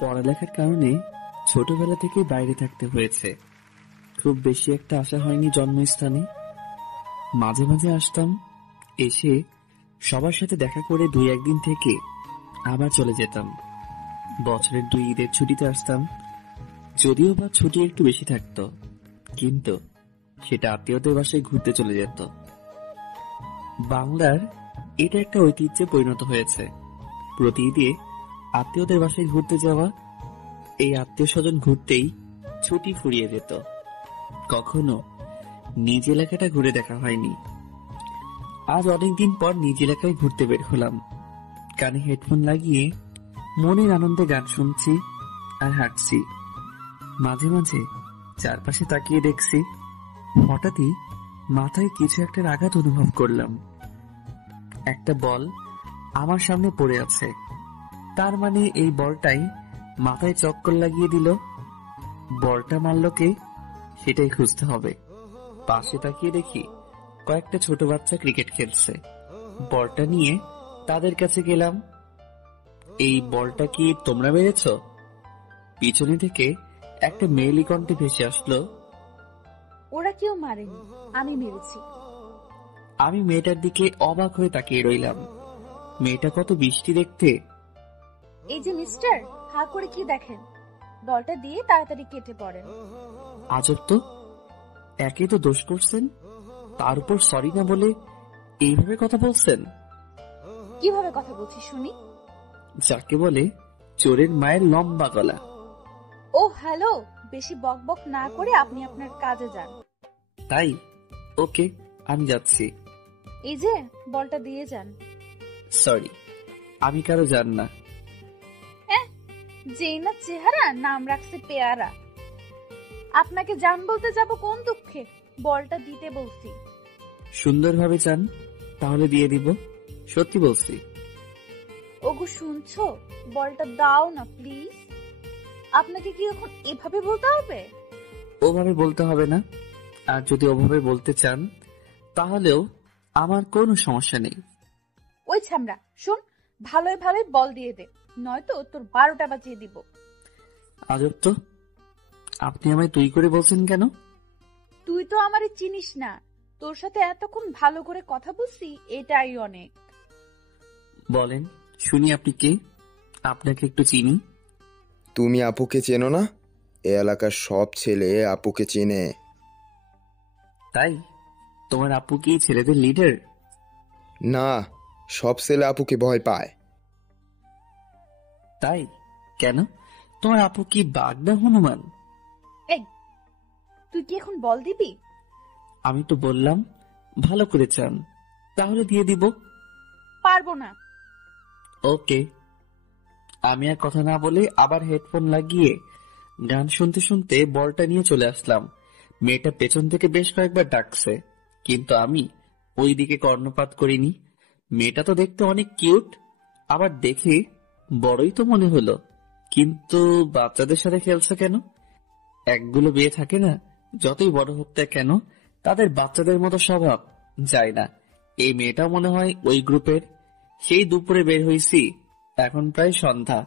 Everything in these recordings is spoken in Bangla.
পড়ালেখার কারণে ছোটবেলা থেকে বাইরে থাকতে হয়েছে। খুব বেশি একটা আসা হয়নি জন্মস্থানে। মাঝে মাঝে আসতাম, এসে সবার সাথে দেখা করে 2-1 দিন থেকে আবার চলে যেতাম। বছরের 2 ঈদের ছুটিতে আসতাম, যদিও বা ছুটি একটু বেশি থাকতো, কিন্তু সেটা আত্মীয়দের বাসায় ঘুরতে চলে যেত। বাংলার এটা একটা ঐতিহ্যে পরিণত হয়েছে, প্রতি ঈদে আত্মীয়দের বাসায় ঘুরতে যাওয়া। এই আত্মীয় স্বজন ঘুরতেই ছুটি ফুরিয়ে যেত, কখনো নিজ এলাকাটা ঘুরে দেখা হয়নি। আজ অনেকদিন পর নিজ এলাকায় ঘুরতে বের হলাম। কানে হেডফোন লাগিয়ে মনের আনন্দে গান শুনছি আর হাঁটছি। মাঝে মাঝে চারপাশে তাকিয়ে দেখছি, হঠাৎই মাথায় কিছু একটা আঘাত অনুভব করলাম। একটা বল আমার সামনে পড়ে আছে, তার মানে এই বলটাই মাথায় চক্কর লাগিয়ে দিল। বলটা মারল কে, সেটাই খুঁজতে হবে। পাশে তাকিয়ে দেখি কয়েকটা ছোট বাচ্চা ক্রিকেট খেলছে। বলটা নিয়ে তাদের কাছে গেলাম। এই বলটা কি তোমরা মেরেছ? পিছনে থেকে একটা মেয়েলি কণ্ঠে ভেসে আসলো। ওরা কেউ মারেনি, আমি মেরেছি। আমি মেয়েটার দিকে অবাক হয়ে তাকিয়ে রইলাম। মেয়েটা কত বৃষ্টি দেখতে। এই যে মিস্টার, হা করে কি দেখেন? বলটা দিয়ে তাড়াতাড়ি কেটে পড়েন। আজব তো, একে তো দোষ করছেন, তার উপর সরি না বলে এইভাবে কথা বলছেন। কিভাবে কথা বলছি শুনি? যাকে বলে চোরের মায়ের লম্বা গলা। ও হ্যালো, বেশি বকবক না করে আপনি আপনার কাজে যান। তাই? ওকে, আমি যাচ্ছি। এই যে বলটা দিয়ে যান। সরি, আমি কারো জান না। যেই না চেহারা, নাম রাখছে পেয়ারা। আপনাকে জান বলতে যাব কোন দুঃখে? বলটা দিতে বলছি। সুন্দরভাবে চান, তাহলে দিয়ে দিব, সত্যি বলছি। ওগো শুনছো, বলটা দাও না প্লিজ। আপনাকে কি এখন এভাবে বলতে হবে? ওভাবে বলতে হবে না, আর যদি ওভাবে বলতে চান তাহলেও আমার কোনো সমস্যা নেই। ওই ছামড়া শুন, ভালোই ভালোই বল দিয়ে দে, নয়তো তোর 12টা বাজিয়ে দিব। আজব তো, আপনি আমায় তুই করে বলছেন কেন? তুই তো আমারে চিনিস না, তোর সাথে এতক্ষণ ভালো করে কথা বলছি, এটাই অনেক। বলেন শুনি, আপনি কে? আপনাকে একটু চিনি। তুমি আপুকে চেনো না? এ এলাকার সব ছেলে আপুকে চেনে। তাই? তোমার আপু কি ছেলেদের লিডার? না, সব ছেলে আপুকে ভয় পায়। তাই? কেন? তোমার আপু কি বাঘ না হনুমান? এই, তুই কি এখন বল দিবি? আমি তো বললাম ভালো করে চান, তাহলে দিয়ে দিব। পারবো না। ওকে। আমি আর কথা না বলে আবার হেডফোন লাগিয়ে গান শুনতে শুনতে বলটা নিয়ে চলে আসলাম। মেয়েটা পেছন থেকে বেশ কয়েকবার ডাকছে, কিন্তু আমি ওই দিকে কর্ণপাত করিনি। মেয়েটা তো দেখতে অনেক কিউট, আবার দেখে বড়ই তো মনে হলো, কিন্তু বাচ্চাদের সাথে খেলছে কেন? একগুলো বিয়ে থাকে না, যতই বড় হোক না কেন তাদের বাচ্চাদের মতো স্বভাব যায় না। এই মেয়েটাও মনে হয় ওই গ্রুপের। সেই দুপুরে বের হইছি, এখন প্রায় সন্ধ্যা।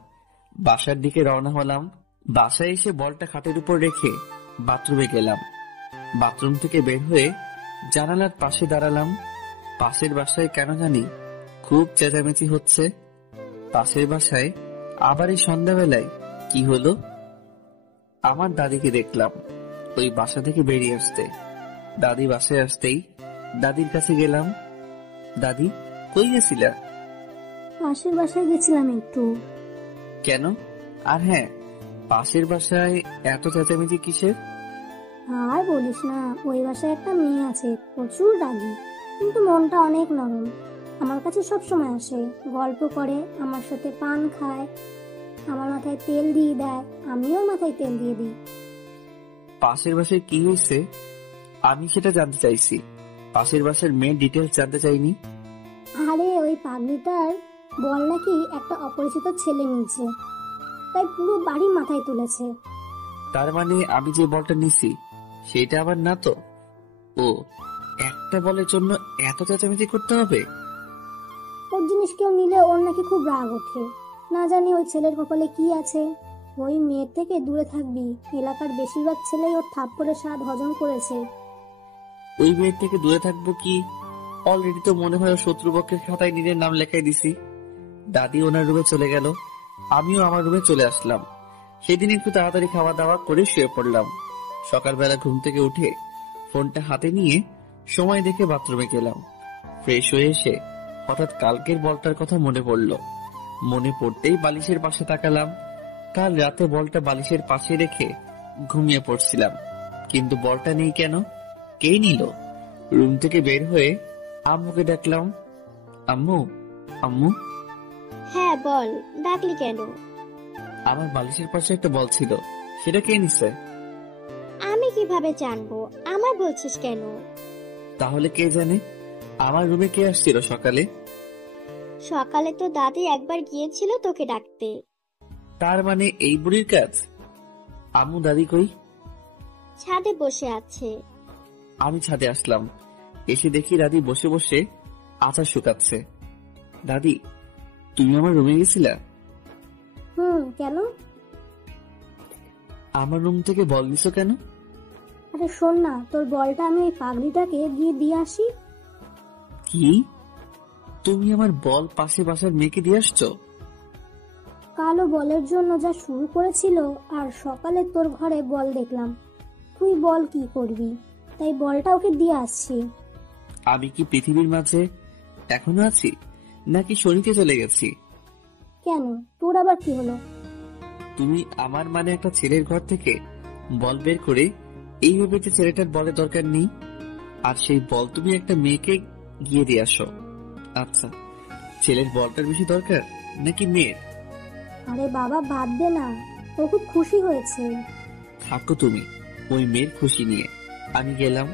বাসার দিকে রওনা হলাম। বাসায় এসে বলটা খাটের উপর রেখে বাথরুমে গেলাম। বাথরুম থেকে বের হয়ে জানালার পাশে দাঁড়ালাম। পাশের বাসায় কেন জানি খুব চেঁচামেচি হচ্ছে। পাশের বাসায় আবার এই সন্ধ্যাবেলায় কি হলো? আমার দাদিকে দেখলাম ওই বাসা থেকে বেরিয়ে আসতে। দাদি বাসায় আসতেই দাদির কাছে গেলাম। দাদি, কই গেছিলা? পাশের বাসায় গেছিলাম একটু। কেন? আর হ্যাঁ, পাশের বাসায় এত চেঁচামেচি কিসের? আর বলিস না, ওই বাসায় একটা মেয়ে আছে, প্রচুর রাগী, কিন্তু মনটা অনেক নরম। আমার কাছে সব সময় আসে, গল্প করে, আমার সাথে পান খায়, আমার মাথায় তেল দিয়ে দেয়, আমিও মাথায় তেল দিয়ে দিই। পাশের বাসায় কি হয়েছে আমি সেটা জানতে চাইছি, পাশের বাসার মেয়ের ডিটেলস জানতে চাইনি। আরে ওই পাগলিটার বল নাকি একটা অপরিচিত ছেলে নিয়েছে, তাই পুরো বাড়ি মাথায় তুলেছে। তার মানে আমি যে বলটা নিছি সেটা আবার না তো? ও, একটা বলের জন্য এত চেঁচামেচি করতে হবে? ওর জিনিস কেউ নিলে ওর নাকি খুব রাগ ওঠে। না জানি ওই ছেলের কপালে কি আছে। ওই মেয়ের থেকে দূরে থাকবি। এলাকার বেশিরভাগ ছেলেই ওর থাপ্পড়ের স্বাদ হজম করেছে। ওই মেয়ের থেকে দূরে থাকবো কি? অলরেডি তো মনে হয় শত্রুপক্ষের খাতায় নিজের নাম লেখাই দিছি। দাদি ওনার রুমে চলে গেল, আমিও আমার রুমে চলে আসলাম। সেদিন একটু তাড়াতাড়ি খাওয়া দাওয়া করে শুয়ে পড়লাম। সকালবেলা ঘুম থেকে উঠে ফোনটা হাতে নিয়ে সময় দেখে বাথরুমে গেলাম। ফ্রেশ হয়ে এসে হঠাৎ কালকের বলটার কথা মনে পড়লো। মনে পড়তেই বালিশের পাশে তাকালাম। কাল রাতে বলটা বালিশের পাশে রেখে ঘুমিয়ে পড়ছিলাম, কিন্তু বলটা নেই কেন? কে নিল? রুম থেকে বের হয়ে আম্মুকে ডাকলাম, আম্মু আম্মু। হ্যাঁ বল, ডাকলি কেন? আমার বালিশের পাশে একটা বল ছিল, সেটা কে নিছে? আমি কিভাবে জানবো? আমার বলছিস কেন? তাহলে কে জানে? আমার রুমে কে আসছিল সকালে? সকালে তো দাদি একবার গিয়েছিল তোকে ডাকতে। তার মানে এই বুড়ির কাজ? আম্মু দাদি কই? ছাদে বসে আছে। আমি ছাদে আসলাম, এসে দেখি দাদি বসে বসে আচার শুকাচ্ছে। দাদি, তুমি আমার রুমে গেছিলা? কেন? আমার রুম থেকে বল নিছো কেন? আরে শোন না, তোর বলটা আমি ওই পাগড়িটাকে গিয়ে দিয়ে আসি। কি? তুমি আমার বল পাশে বাসার মেয়েকে দিয়ে আসছো? কালো বলের জন্য যা শুরু করেছিল, আর সকালে তোর ঘরে বল দেখলাম। তুই বল কি করবি, তাই বলটা ওকে দিয়ে আসছি। আমি কি পৃথিবীর মাঝে এখনো আছি, নাকি শনিতে চলে গেছি? কেন, তোর আবার কি হলো? তুমি আমার মানে একটা ছেলের ঘর থেকে বল বের করে এইভাবে যে ছেলেটার বলের দরকার নেই, আর সেই বল তুমি একটা মেয়েকে গিয়ে দিয়ে আসো। আচ্ছা, ছেলের বলটার বেশি দরকার নাকি মেয়ের? আরে বাবা বাদ দে না, ও খুব খুশি হয়েছে। থাকো তুমি ওই মেয়ের খুশি নিয়ে, আমি গেলাম।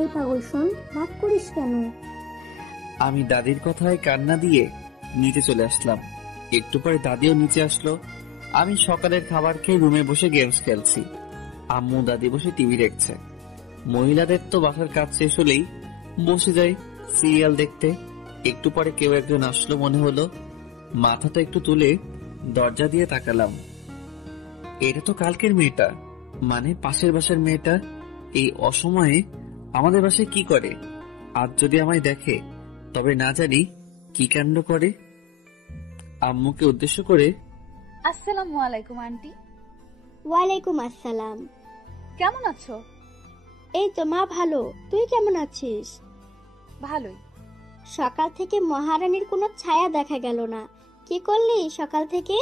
এই পাগল শোন, রাগ করিস কেন? আমি দাদির কথায় কান্না দিয়ে নিচে চলে আসলাম। একটু পরে দাদিও নিচে আসলো। আমি সকালের খাবার খেয়ে রুমে বসে গেমস খেলছি। আম্মু দাদি বসে টিভি দেখছে। মহিলাদের তো বাসার কাজ শেষ হলেই বসে যায় সিরিয়াল দেখতে। একটু পরে কেউ একজন আসলো মনে হলো। মাথাটা একটু তুলে দরজা দিয়ে তাকালাম। এটা তো কালকের মেয়েটা, মানে পাশের বাসার মেয়েটা। এই অসময়ে আমাদের বাসায় কি করে? আজ যদি আমায় দেখে তবে না জানি কি কাণ্ড করে। আম্মুকে উদ্দেশ্য করে, আসসালামু আলাইকুম আন্টি। ওয়ালাইকুম আসসালাম। কেমন আছো? এই তো মা, ভালো। তুই কেমন আছিস? ভালোই। সকাল থেকে মহারানীর কোনো ছায়া দেখা গেল না। কি করলি সকাল থেকে?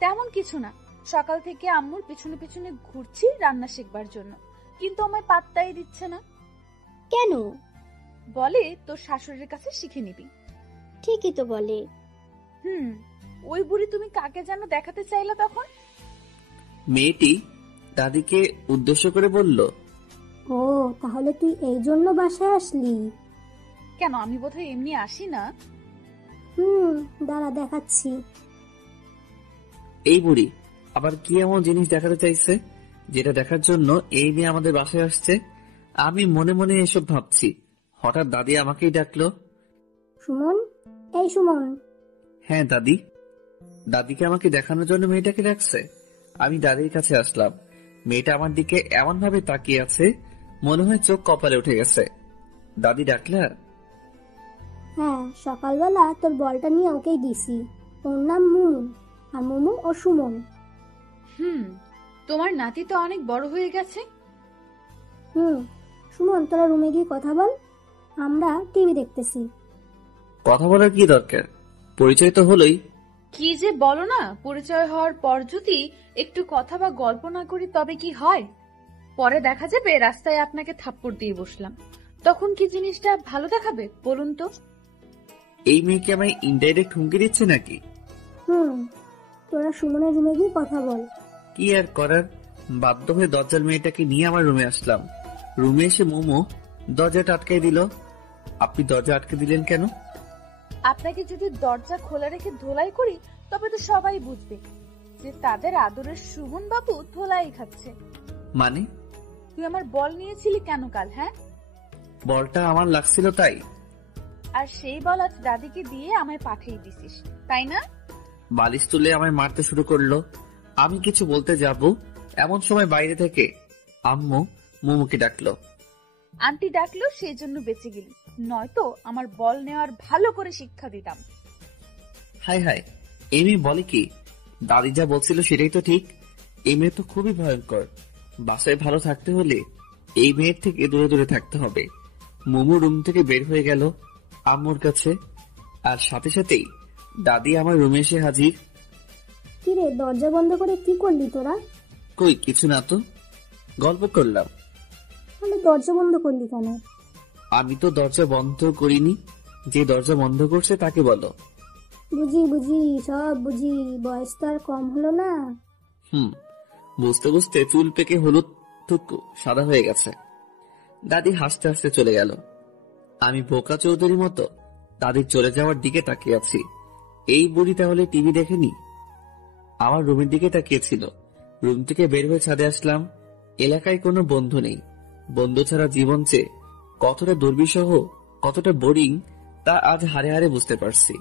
তেমন কিছু না, সকাল থেকে আম্মুর পিছনে পিছনে ঘুরছি রান্না শিখবার জন্য, কিন্তু আমায় পাত্তাই দিচ্ছে না। কেন? বলে তোর শাশুড়ির কাছে শিখে নিবি। ঠিকই তো বলে। ওই বুড়ি তুমি কাকে যেন দেখাতে চাইলা তখন? মেয়েটি দাদিকে উদ্দেশ্য করে বলল, ও তাহলে তুই এই জন্য বাসায় আসলি? কেন, আমি বোধহয় এমনি আসি না? দাঁড়া দেখাচ্ছি। এই বুড়ি আবার কি এমন জিনিস দেখাতে চাইছে যেটা দেখার জন্য এই মেয়ে আমাদের বাসায় আসছে? আমি মনে মনে এসব ভাবছি, হঠাৎ দাদি আমাকেই ডাকলো। সুমন, এই সুমন। হ্যাঁ দাদি। দাদিকে আমাকে দেখানোর জন্য মেয়েটাকে ডাকছে। আমি দাদির কাছে আসলাম। মেয়েটা আমার দিকে এমন ভাবে তাকিয়ে আছে, মনে হয় চোখ কপালে উঠে গেছে। দাদি ডাকলা? হ্যাঁ, সকালবেলা তোর বলটা নিয়ে ওকেই দিছি। ওর নাম মুমু, আর মুমু ও সুমন। তোমার নাতি তো অনেক বড় হয়ে গেছে। সুমন, তোরা রুমে গিয়ে কথা বল, আমরা টিভি দেখতেছি। কথা বলার কি দরকার? পরিচয় তো হলোই। কি যে বলো না, পরিচয় হওয়ার পর যদি একটু কথা বা গল্প না করি তবে কি হয়? পরে দেখা যাবে রাস্তায় আপনাকে থাপ্পড় দিয়ে বসলাম, তখন কি জিনিসটা ভালো দেখাবে বলুন তো? এই মেয়েকে আমায় ইনডাইরেক্ট হুমকি দিচ্ছে নাকি? তোরা সুমনের রুমে গিয়ে কথা বল। কি আর করার, বাধ্য হয়ে দরজার মেয়েটাকে নিয়ে আমার রুমে আসলাম। রুমে এসে মোমো দরজাটা আটকে দিল। আপনি দরজা আটকে দিলেন কেন? আপনাকে যদি দরজা খোলা রেখে ধোলাই করি তবে তো সবাই বুঝবে যে তাদের আদরের সুমন বাবু ধোলাই খাচ্ছে। মানে? তুই আমার বল নিয়েছিলি কেন কাল? হ্যাঁ, বলটা আমার লাগছিল তাই। আর সেই বল আজ দাদিকে দিয়ে আমায় পাঠিয়ে দিছিস, তাই না? বালিশ তুলে আমায় মারতে শুরু করলো। আমি কিছু বলতে যাব, এমন সময় বাইরে থেকে আম্মু মোমোকে ডাকলো। আন্টি ডাকলো সেই জন্য বেঁচে গেলি, নয়তো আমার বল নেওয়ার ভালো করে শিক্ষা দিতাম। হাই হাই, এই মেয়ে বলে কি? দাদি যা বলছিল সেটাই তো ঠিক। এই মেয়ে তো খুবই ভয়ঙ্কর। বাসায় ভালো থাকতে হলে এই মেয়ের থেকে দূরে দূরে থাকতে হবে। মোমো রুম থেকে বের হয়ে গেল আম্মুর কাছে, আর সাথে সাথেই দাদি আমার রুমে এসে হাজির। কিরে, দরজা বন্ধ করে কি করলি তোরা? কই কিছু না তো, গল্প করলাম। তাহলে দরজা বন্ধ করলি কেন? আমি তো দরজা বন্ধ করিনি, যে দরজা বন্ধ করছে তাকে বলো। বুঝি সব বুঝি, বয়স তো আর কম হলো না। বুঝতে বুঝতে চুল পেকে হলুদ টুকু সাদা হয়ে গেছে। দাদি হাসতে হাসতে চলে গেল। আমি বোকা চৌধুরীর মতো দাদির চলে যাওয়ার দিকে তাকিয়ে আছি। এই বুড়ি তাহলে টিভি দেখেনি? আমার রুমের দিকে তাকিয়েছিল। রুম থেকে বের হয়ে ছাদে আসলাম। এলাকায় কোনো বন্ধু নেই। বন্ধু ছাড়া জীবন চেয়ে কতটা দুর্বিষহ, কতটা বোরিং তা আজ হারে হারে বুঝতে পারছি।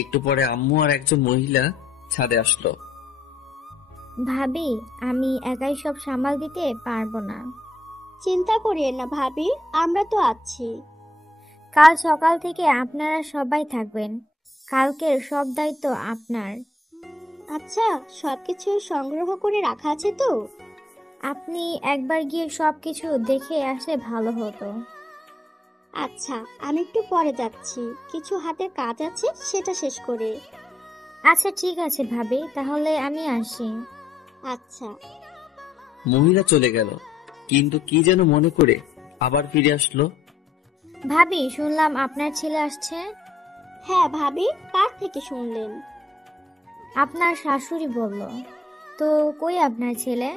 একটু পরে আম্মু আর একজন মহিলা ছাদে আসলো। ভাবি, আমি একাই সব সামাল দিতে পারবো না। চিন্তা করিয়েন না ভাবি, আমরা তো আছি। কাল সকাল থেকে আপনারা সবাই থাকবেন। কালকের সব দায়িত্ব আপনার। আচ্ছা, সবকিছু সংগ্রহ করে রাখা আছে তো? আপনি একবার গিয়ে সবকিছু দেখে আসলে ভালো হতো। আচ্ছা, আমি একটু পরে যাচ্ছি, কিছু হাতের কাজ আছে, সেটা শেষ করে। আচ্ছা ঠিক আছে ভাবি, তাহলে আমি আসি। আচ্ছা। মহিলা চলে গেল, কিন্তু কি যেন মনে করে আবার ফিরে আসলো। ভাবি, শুনলাম আপনার ছেলে আসছে। হ্যাঁ ভাবি, কার থেকে শুনলেন? আপনার শাশুড়ি বলল। তো কই আপনার ছেলে?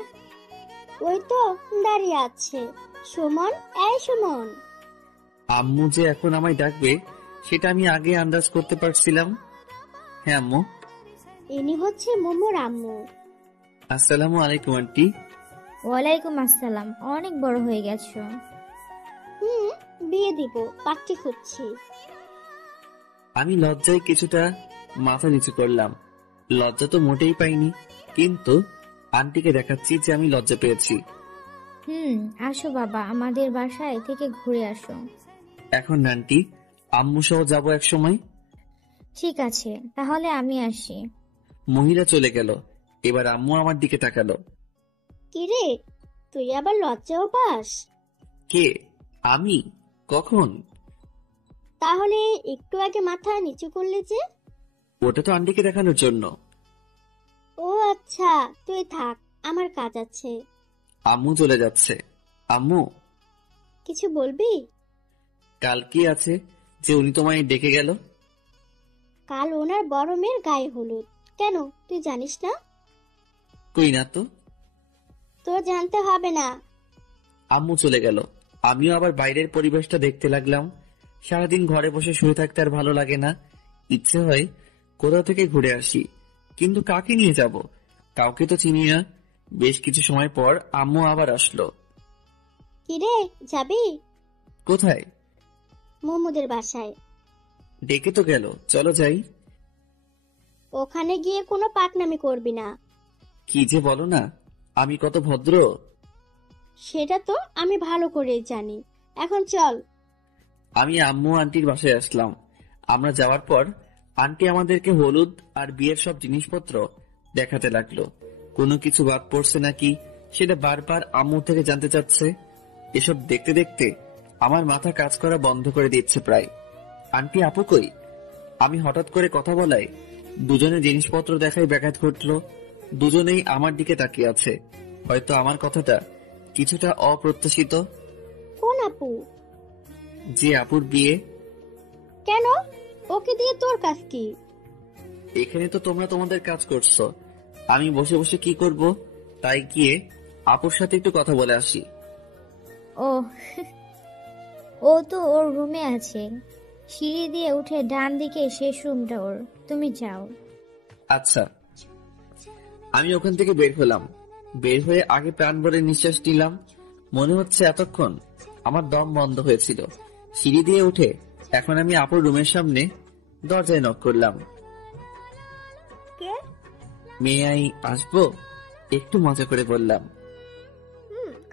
ওই তো দাঁড়িয়ে আছে। সুমন, এই সুমন। আম্মু যে এখন আমায় ডাকবে সেটা আমি আগে আন্দাজ করতে পারছিলাম। হ্যাঁ আম্মু। ইনি হচ্ছে মোমোর আম্মু। আসসালামু আলাইকুম আন্টি। ওয়ালাইকুম আসসালাম, অনেক বড় হয়ে গেছো। বিয়ে দিব, পাত্রী খুঁজছি। আমি লজ্জায় কিছুটা মাথা নিচু করলাম। লজ্জা তো মোটেই পাইনি, কিন্তু আন্টিকে দেখাচ্ছি যে আমি লজ্জা পেয়েছি। আসো বাবা, আমাদের বাসায় থেকে ঘুরে আসো। এখন আন্টি, আম্মু সহ যাবো এক সময়। ঠিক আছে, তাহলে আমি আসি। মহিলা চলে গেল। এবার আম্মু আমার দিকে তাকালো। কিরে, তুই আবার লজ্জাও পাস? কে? আমি? কখন? তাহলে একটু আগে মাথা নিচু করলে যে? ওটা তো আন্টিকে দেখানোর জন্য। ও আচ্ছা, তুই থাক, আমার কাজ আছে। আম্মু চলে যাচ্ছে। আম্মু, কিছু বলবি? কাল কি আছে যে উনি তোমায় ডেকে গেল? কাল ওনার বড় মেয়ের গায়ে হলুদ। কেন, তুই জানিস না? কই না তো। তোর জানতে হবে না। আম্মু চলে গেল। আমিও আবার বাইরের পরিবেশটা দেখতে লাগলাম। সারাদিন ঘরে বসে শুয়ে থাকতে আর ভালো লাগে না। ইচ্ছে হয় কোথাও থেকে ঘুরে আসি, কিন্তু কাকে নিয়ে যাব? কাউকে তো চিনি না। বেশ কিছু সময় পর আম্মু আবার আসলো। কিরে, যাবি? কোথায়? মোমোদের বাসায়। ডেকে তো গেল, চলো যাই। ওখানে গিয়ে কোনো পাকনামি করবি না। কি যে বলো না, আমি কত ভদ্র। সেটা তো আমি ভালো করেই জানি। এখন চল। আমি আম্মু আন্টির বাসায় আসলাম। আমরা যাওয়ার পর আন্টি আমাদেরকে হলুদ আর বিয়ের সব জিনিসপত্র দেখাতে লাগলো। কোনো কিছু বাদ পড়ছে নাকি সেটা বারবার আম্মু থেকে জানতে চাচ্ছে। এসব দেখতে দেখতে আমার মাথা কাজ করা বন্ধ করে দিচ্ছে প্রায়। আন্টি আপু কই? আমি হঠাৎ করে কথা বলায় দুজনে জিনিসপত্র দেখাই ব্যাঘাত ঘটলো। দুজনেই আমার দিকে তাকিয়ে আছে। হয়তো আমার কথাটা কিছুটা অপ্রত্যাশিত। কোন আপু? যে আপুর বিয়ে। কেন, ওকে দিয়ে তোর কাজ কি? এখানে তো তোমরা তোমাদের কাজ করছো, আমি বসে বসে কি করব? তাই গিয়ে আপুর সাথে একটু কথা বলে আসি। ও ও তো ওর রুমে আছে। সিঁড়ি দিয়ে উঠে ডান দিকে শেষ রুমটা ওর, তুমি যাও। আচ্ছা। আমি ওখান থেকে বের হলাম। বের হয়ে আগে প্রাণ ভরে নিঃশ্বাস নিলাম। মনে হচ্ছে এতক্ষণ আমার দম বন্ধ হয়েছিল। সিঁড়ি দিয়ে উঠে এখন আমি আপুর রুমের সামনে দরজায় নক করলাম। কে? মেয়ে আই আসবো? একটু মজা করে বললাম।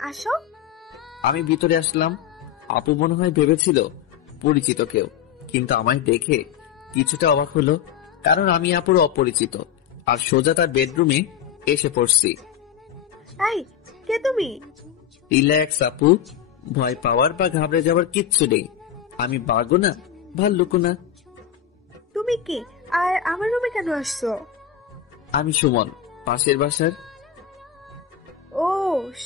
আসো। আমি ভিতরে আসলাম। আপু মনে হয় ভেবেছিল পরিচিত কেউ, কিন্তু আমায় দেখে কিছুটা অবাক হলো, কারণ আমি আপুর অপরিচিত, আর সোজা তার বেডরুমে এসে পড়ছি। এই, কে তুমি? রিল্যাক্স আপু, ভয় পাওয়ার বা ঘাবড়ে যাওয়ার কিচ্ছু নেই। আমি বাঘও না, ভাল্লুকও না। তুমি কে আর আমার রুমে কেন আসছো? আমি সুমন, পাশের বাসার। ও,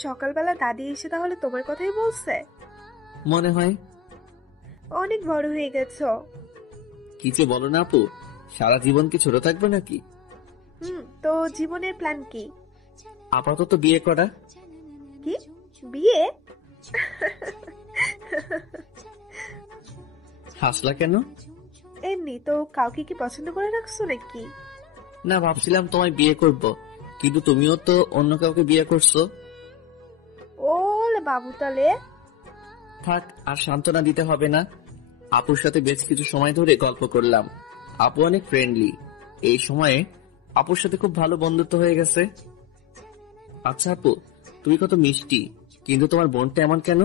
সকালবেলা দাদি এসে তাহলে তোমার কথাই বলছে? মনে হয়। অনেক বড় হয়ে গেছো। কি যে বলো না আপু, সারা জীবন কি ছোট থাকবে নাকি? তো জীবনের প্ল্যান কি? আপাতত বিয়ে করা। কি, বিয়ে? হাসলা কেন? এমনি তো। কাউকে কি পছন্দ করে রাখছো নাকি? না, ভাবছিলাম তোমায় বিয়ে করব, কিন্তু তুমিও তো অন্য কাউকে বিয়ে করছো। ও বাবু, তাহলে থাক, আর সান্ত্বনা দিতে হবে না। আপুর সাথে বেশ কিছু সময় ধরে গল্প করলাম। আপু অনেক ফ্রেন্ডলি। এই সময়ে আপুর সাথে খুব ভালো বন্ধুত্ব হয়ে গেছে। আচ্ছা আপু, তুমি কত মিষ্টি, কিন্তু তোমার বোনটা এমন কেন?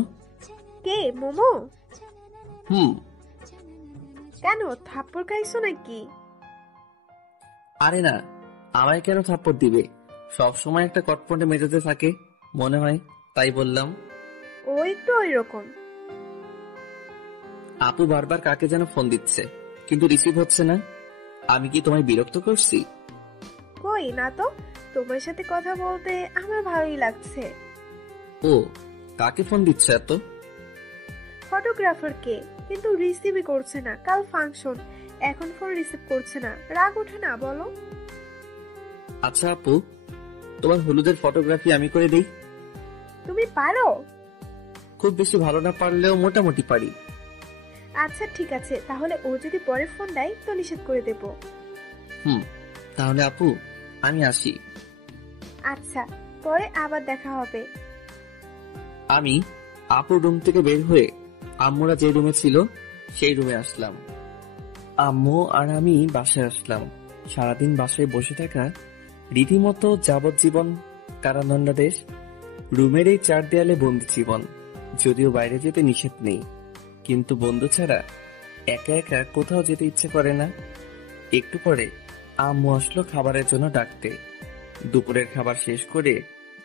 কে, মোমো? হুম। কেন, থাপ্পড় খাইছো নাকি? আরে না, আমায় কেন থাপ্পড় দিবে? সব সময় একটা কটপটে মেজাজে থাকে মনে হয়, তাই বললাম। ও একটু ওইরকম। আপু বারবার কাকে যেন ফোন দিচ্ছে, কিন্তু রিসিভ হচ্ছে না। আমি কি তোমায় বিরক্ত করছি? কই না তো, তোমার সাথে কথা বলতে আমার ভালোই লাগছে। ও, কাকে ফোন দিচ্ছে এত? ফটোগ্রাফারকে, কিন্তু রিসিভই করছে না। কাল ফাংশন, এখন ফোন রিসিভ করছে না। রাগ ওঠে না বলো? আচ্ছা আপু, তোমার হলুদের ফটোগ্রাফি আমি করে দিই। তুমি পারো? খুব বেশি ভালো না পারলেও মোটামুটি পারি। আচ্ছা ঠিক আছে, তাহলে ও যদি পরে ফোন দেয় তো নিষেধ করে দেব। তাহলে আপু আমি আসি। আচ্ছা, পরে আবার দেখা হবে। আমি আপুর রুম থেকে বের হয়ে আম্মুরা যে রুমে ছিল সেই রুমে আসলাম। আম্মু আর আমি বাসায় আসলাম। সারাদিন বাসায় বসে থাকা রীতিমতো যাবজ্জীবন কারাদণ্ডাদেশ। রুমের এই 4 দেয়ালে বন্দি জীবন। যদিও বাইরে যেতে নিষেধ নেই, কিন্তু বন্ধু ছাড়া একা একা কোথাও যেতে ইচ্ছে করে না। একটু পরে আম্মু আসলো খাবারের জন্য ডাকতে। দুপুরের খাবার শেষ করে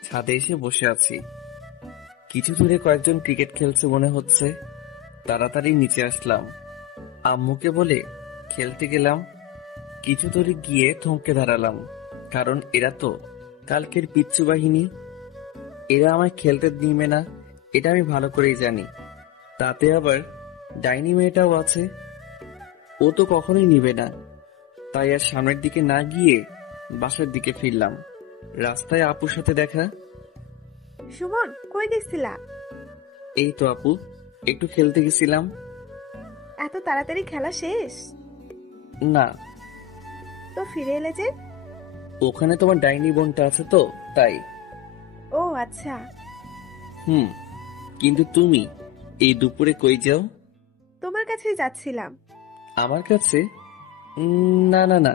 ছাদে এসে বসে আছি। কিছু দূরে কয়েকজন ক্রিকেট খেলছে মনে হচ্ছে। তাড়াতাড়ি নিচে আসলাম। আম্মুকে বলে খেলতে গেলাম। কিছু দূরে গিয়ে থমকে দাঁড়ালাম, কারণ এরা তো কালকের পিচ্চু বাহিনী। এরা আমায় খেলতে নিবে না, এটা আমি ভালো করেই জানি। তাতে আবার ডাইনি মেয়েটাও আছে, ও তো কখনোই নিবে না। তাই আর সামনের দিকে না গিয়ে বাসার দিকে ফিরলাম। রাস্তায় আপুর সাথে দেখা। সুমন, কই গেছিলা? এই তো আপু, একটু খেলতে গেছিলাম। এত তাড়াতাড়ি খেলা শেষ? না, তো ফিরে এলে যে? ওখানে তোমার ডাইনি বোনটা আছে তো, তাই। ও আচ্ছা। কিন্তু তুমি এই দুপুরে কই যাও? তোমার কাছেই যাচ্ছিলাম। আমার কাছে? না না না,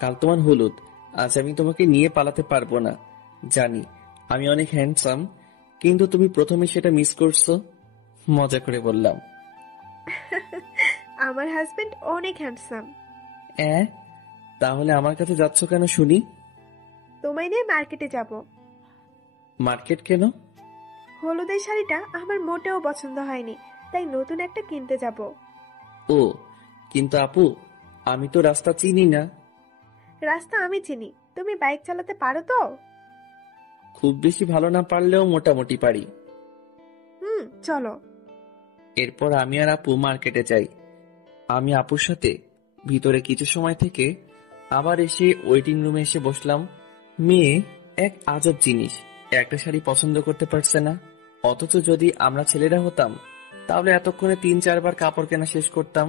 কাল তোমার হলুদ, আজ আমি তোমাকে নিয়ে পালাতে পারবো না। জানি আমি অনেক হ্যান্ডসাম, কিন্তু তুমি প্রথমে সেটা মিস করছো। মজা করে বললাম। আমার হাজবেন্ড অনেক হ্যান্ডসাম। তাহলে আমার কাছে যাচ্ছ কেন শুনি? তোমায় নিয়ে মার্কেটে যাব। মার্কেট কেন? হলুদের শাড়িটা আমার মোটেও পছন্দ হয়নি, তাই নতুন একটা কিনতে যাব। ও, কিন্তু আপু আমি তো রাস্তা চিনি না। রাস্তা আমি চিনি। তুমি বাইক চালাতে পারো তো? খুব বেশি ভালো না পারলেও মোটামুটি পারি। চলো। এরপর আমি আর আপু মার্কেটে যাই। আমি আপুর সাথে ভিতরে কিছু সময় থেকে আবার এসে ওয়েটিং রুমে এসে বসলাম। মেয়ে এক আজব জিনিস, একটা শাড়ি পছন্দ করতে পারছে না। অথচ যদি আমরা ছেলেরা হতাম তাহলে এতক্ষণে 3-4 বার কাপড় কেনা শেষ করতাম।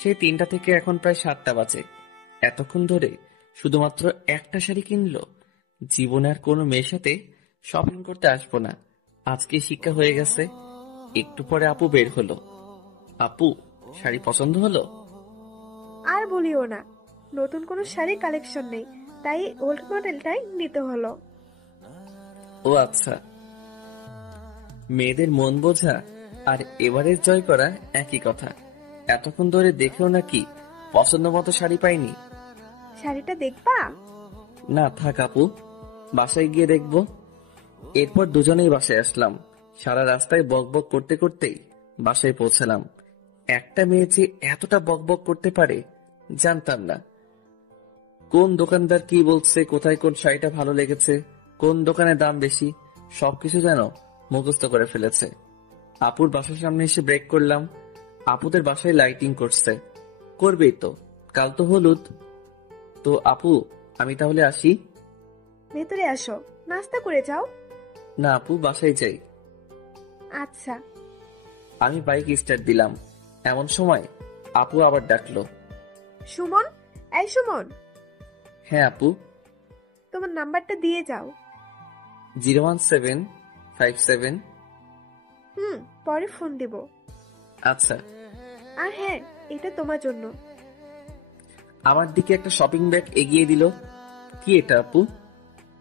সেই 3টা থেকে এখন প্রায় 7টা বাজে। এতক্ষণ ধরে শুধুমাত্র একটা শাড়ি কিনলো। জীবনে আর কোনো মেয়ের সাথে শপিং করতে আসবো না, আজকে শিক্ষা হয়ে গেছে। একটু পরে আপু বের হলো। আপু, শাড়ি পছন্দ হলো? আর বলিও না, নতুন কোনো শাড়ি কালেকশন নেই। তাই ওল্ড মডেলটাই নিতে হলো। ও আচ্ছা, মেয়েদের মন বোঝা আর এবারের জয় করা একই কথা। এতক্ষণ ধরে দেখেও নাকি পছন্দ মতো শাড়ি পাইনি? শাড়িটা দেখবা? না থাক আপু, বাসায় গিয়ে দেখবো। এরপর দুজনেই বাসায় আসলাম। সারা রাস্তায় বকবক করতে করতেই বাসায় পৌঁছালাম। একটা মেয়ে যে এতটা বকবক করতে পারে জানতাম না। কোন দোকানদার কি বলছে, কোথায় কোন শাড়িটা ভালো লেগেছে, কোন দোকানে দাম বেশি, সবকিছু যেন মুখস্থ করে ফেলেছে। আপুর বাসার সামনে এসে ব্রেক করলাম। আপুদের বাসায় লাইটিং করছে, করবেই তো, কাল তো হলুদ। তো আপু, আমি তাহলে আসি? ভেতরে আসো, নাস্তা করে যাও। না আপু, বাসায় যাই। আচ্ছা। আমি বাইক স্টার্ট দিলাম, এমন সময় আপু আবার ডাকলো। সুমন, এই সুমন, হ্যাঁ আপু। তোমার নাম্বারটা দিয়ে যাও। 01757। পরে ফোন দেব। আচ্ছা। আর হ্যাঁ, এটা তোমার জন্য। আমার দিকে একটা শপিং ব্যাগ এগিয়ে দিল। কি এটা আপু?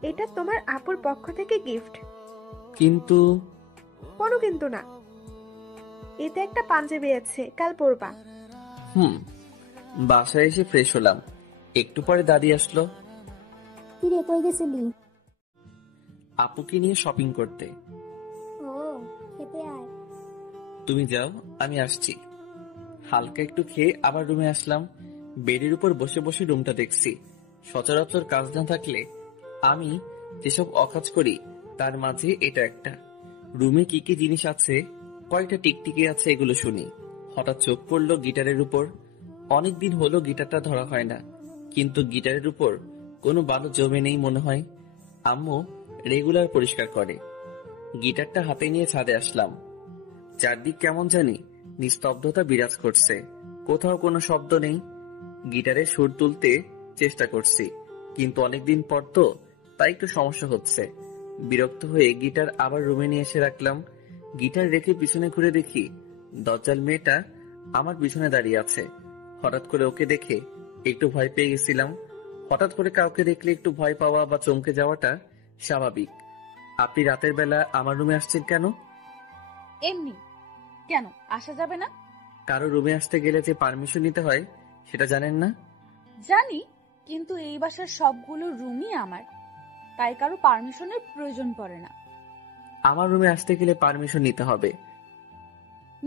এটা তোমার আপুর পক্ষ থেকে গিফট। কিন্তু কোনো কিন্তু না, এতে একটা পাঞ্জাবি আছে, কাল পরবা। বাসায় এসে ফ্রেশ হলাম। একটু পরে দাদি আসলো। কিরে, কই গেছিলি? আপুকে নিয়ে শপিং করতে। ও, খেতে আয়। তুমি যাও, আমি আসছি। হালকা একটু খেয়ে আবার রুমে আসলাম। বেডের উপর বসে বসে রুমটা দেখছি। সচরাচর কাজ না থাকলে আমি যেসব অকাজ করি তার মাঝে এটা একটা। রুমে কি কি জিনিস আছে, কয়টা টিকটিকি আছে, এগুলো শুনি। হঠাৎ চোখ পড়লো গিটারের উপর। অনেকদিন হলো গিটারটা ধরা হয় না, কিন্তু গিটারের উপর কোনো বালু জমে নেই মনে হয়। আম্মু রেগুলার পরিষ্কার করে। গিটারটা হাতে নিয়ে ছাদে আসলাম। চারদিক কেমন জানি নিস্তব্ধতা বিরাজ করছে, কোথাও কোনো শব্দ নেই। গিটারে সুর তুলতে চেষ্টা করছি, কিন্তু অনেকদিন পর তো, তাই একটু সমস্যা হচ্ছে। বিরক্ত হয়ে গিটার আবার রুমে নিয়ে এসে রাখলাম। গিটার রেখে পিছনে ঘুরে দেখি দজ্জাল মেয়েটা আমার পিছনে দাঁড়িয়ে আছে। হঠাৎ করে ওকে দেখে একটু ভয় পেয়ে গেছিলাম। হঠাৎ করে কাউকে দেখলে একটু ভয় পাওয়া বা চমকে যাওয়াটা স্বাভাবিক। আপনি রাতের বেলা আমার রুমে আসছেন কেন? এমনি। কেন আসা যাবে না? কারো রুমে আসতে গেলে যে পারমিশন নিতে হয় সেটা জানেন না? জানি, কিন্তু এই বাসার সবগুলো রুমই আমার, তাই কারো পারমিশনের প্রয়োজন পড়ে না। আমার রুমে আসতে গেলে পারমিশন নিতে হবে।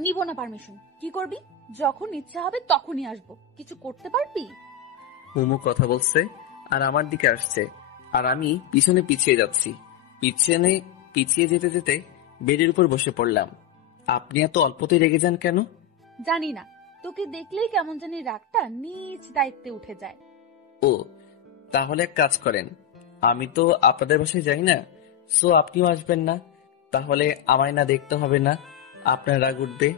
নিব না পারমিশন। কি করবি? যখন ইচ্ছা হবে তখনই আসবো। কিছু করতে পারবি? হুমু কথা বলছে আর আমার দিকে আসছে, আর আমি পিছনে পিছিয়ে যাচ্ছি। পিছিয়ে যেতে যেতে বেডের উপর বসে পড়লাম। আপনি এত অল্পতেই রেগে যান কেন? জানি না, তোকে দেখলেই কেমন জানি রাগটা নিজ দায়িত্বে উঠে যায়। ও, তাহলে এক কাজ করেন, আমি তো আপনাদের বাসায় যাই না, সো আপনিও আসবেন না। তাহলে আমায় না দেখতে হবে না, আপনার রাগ উঠবে।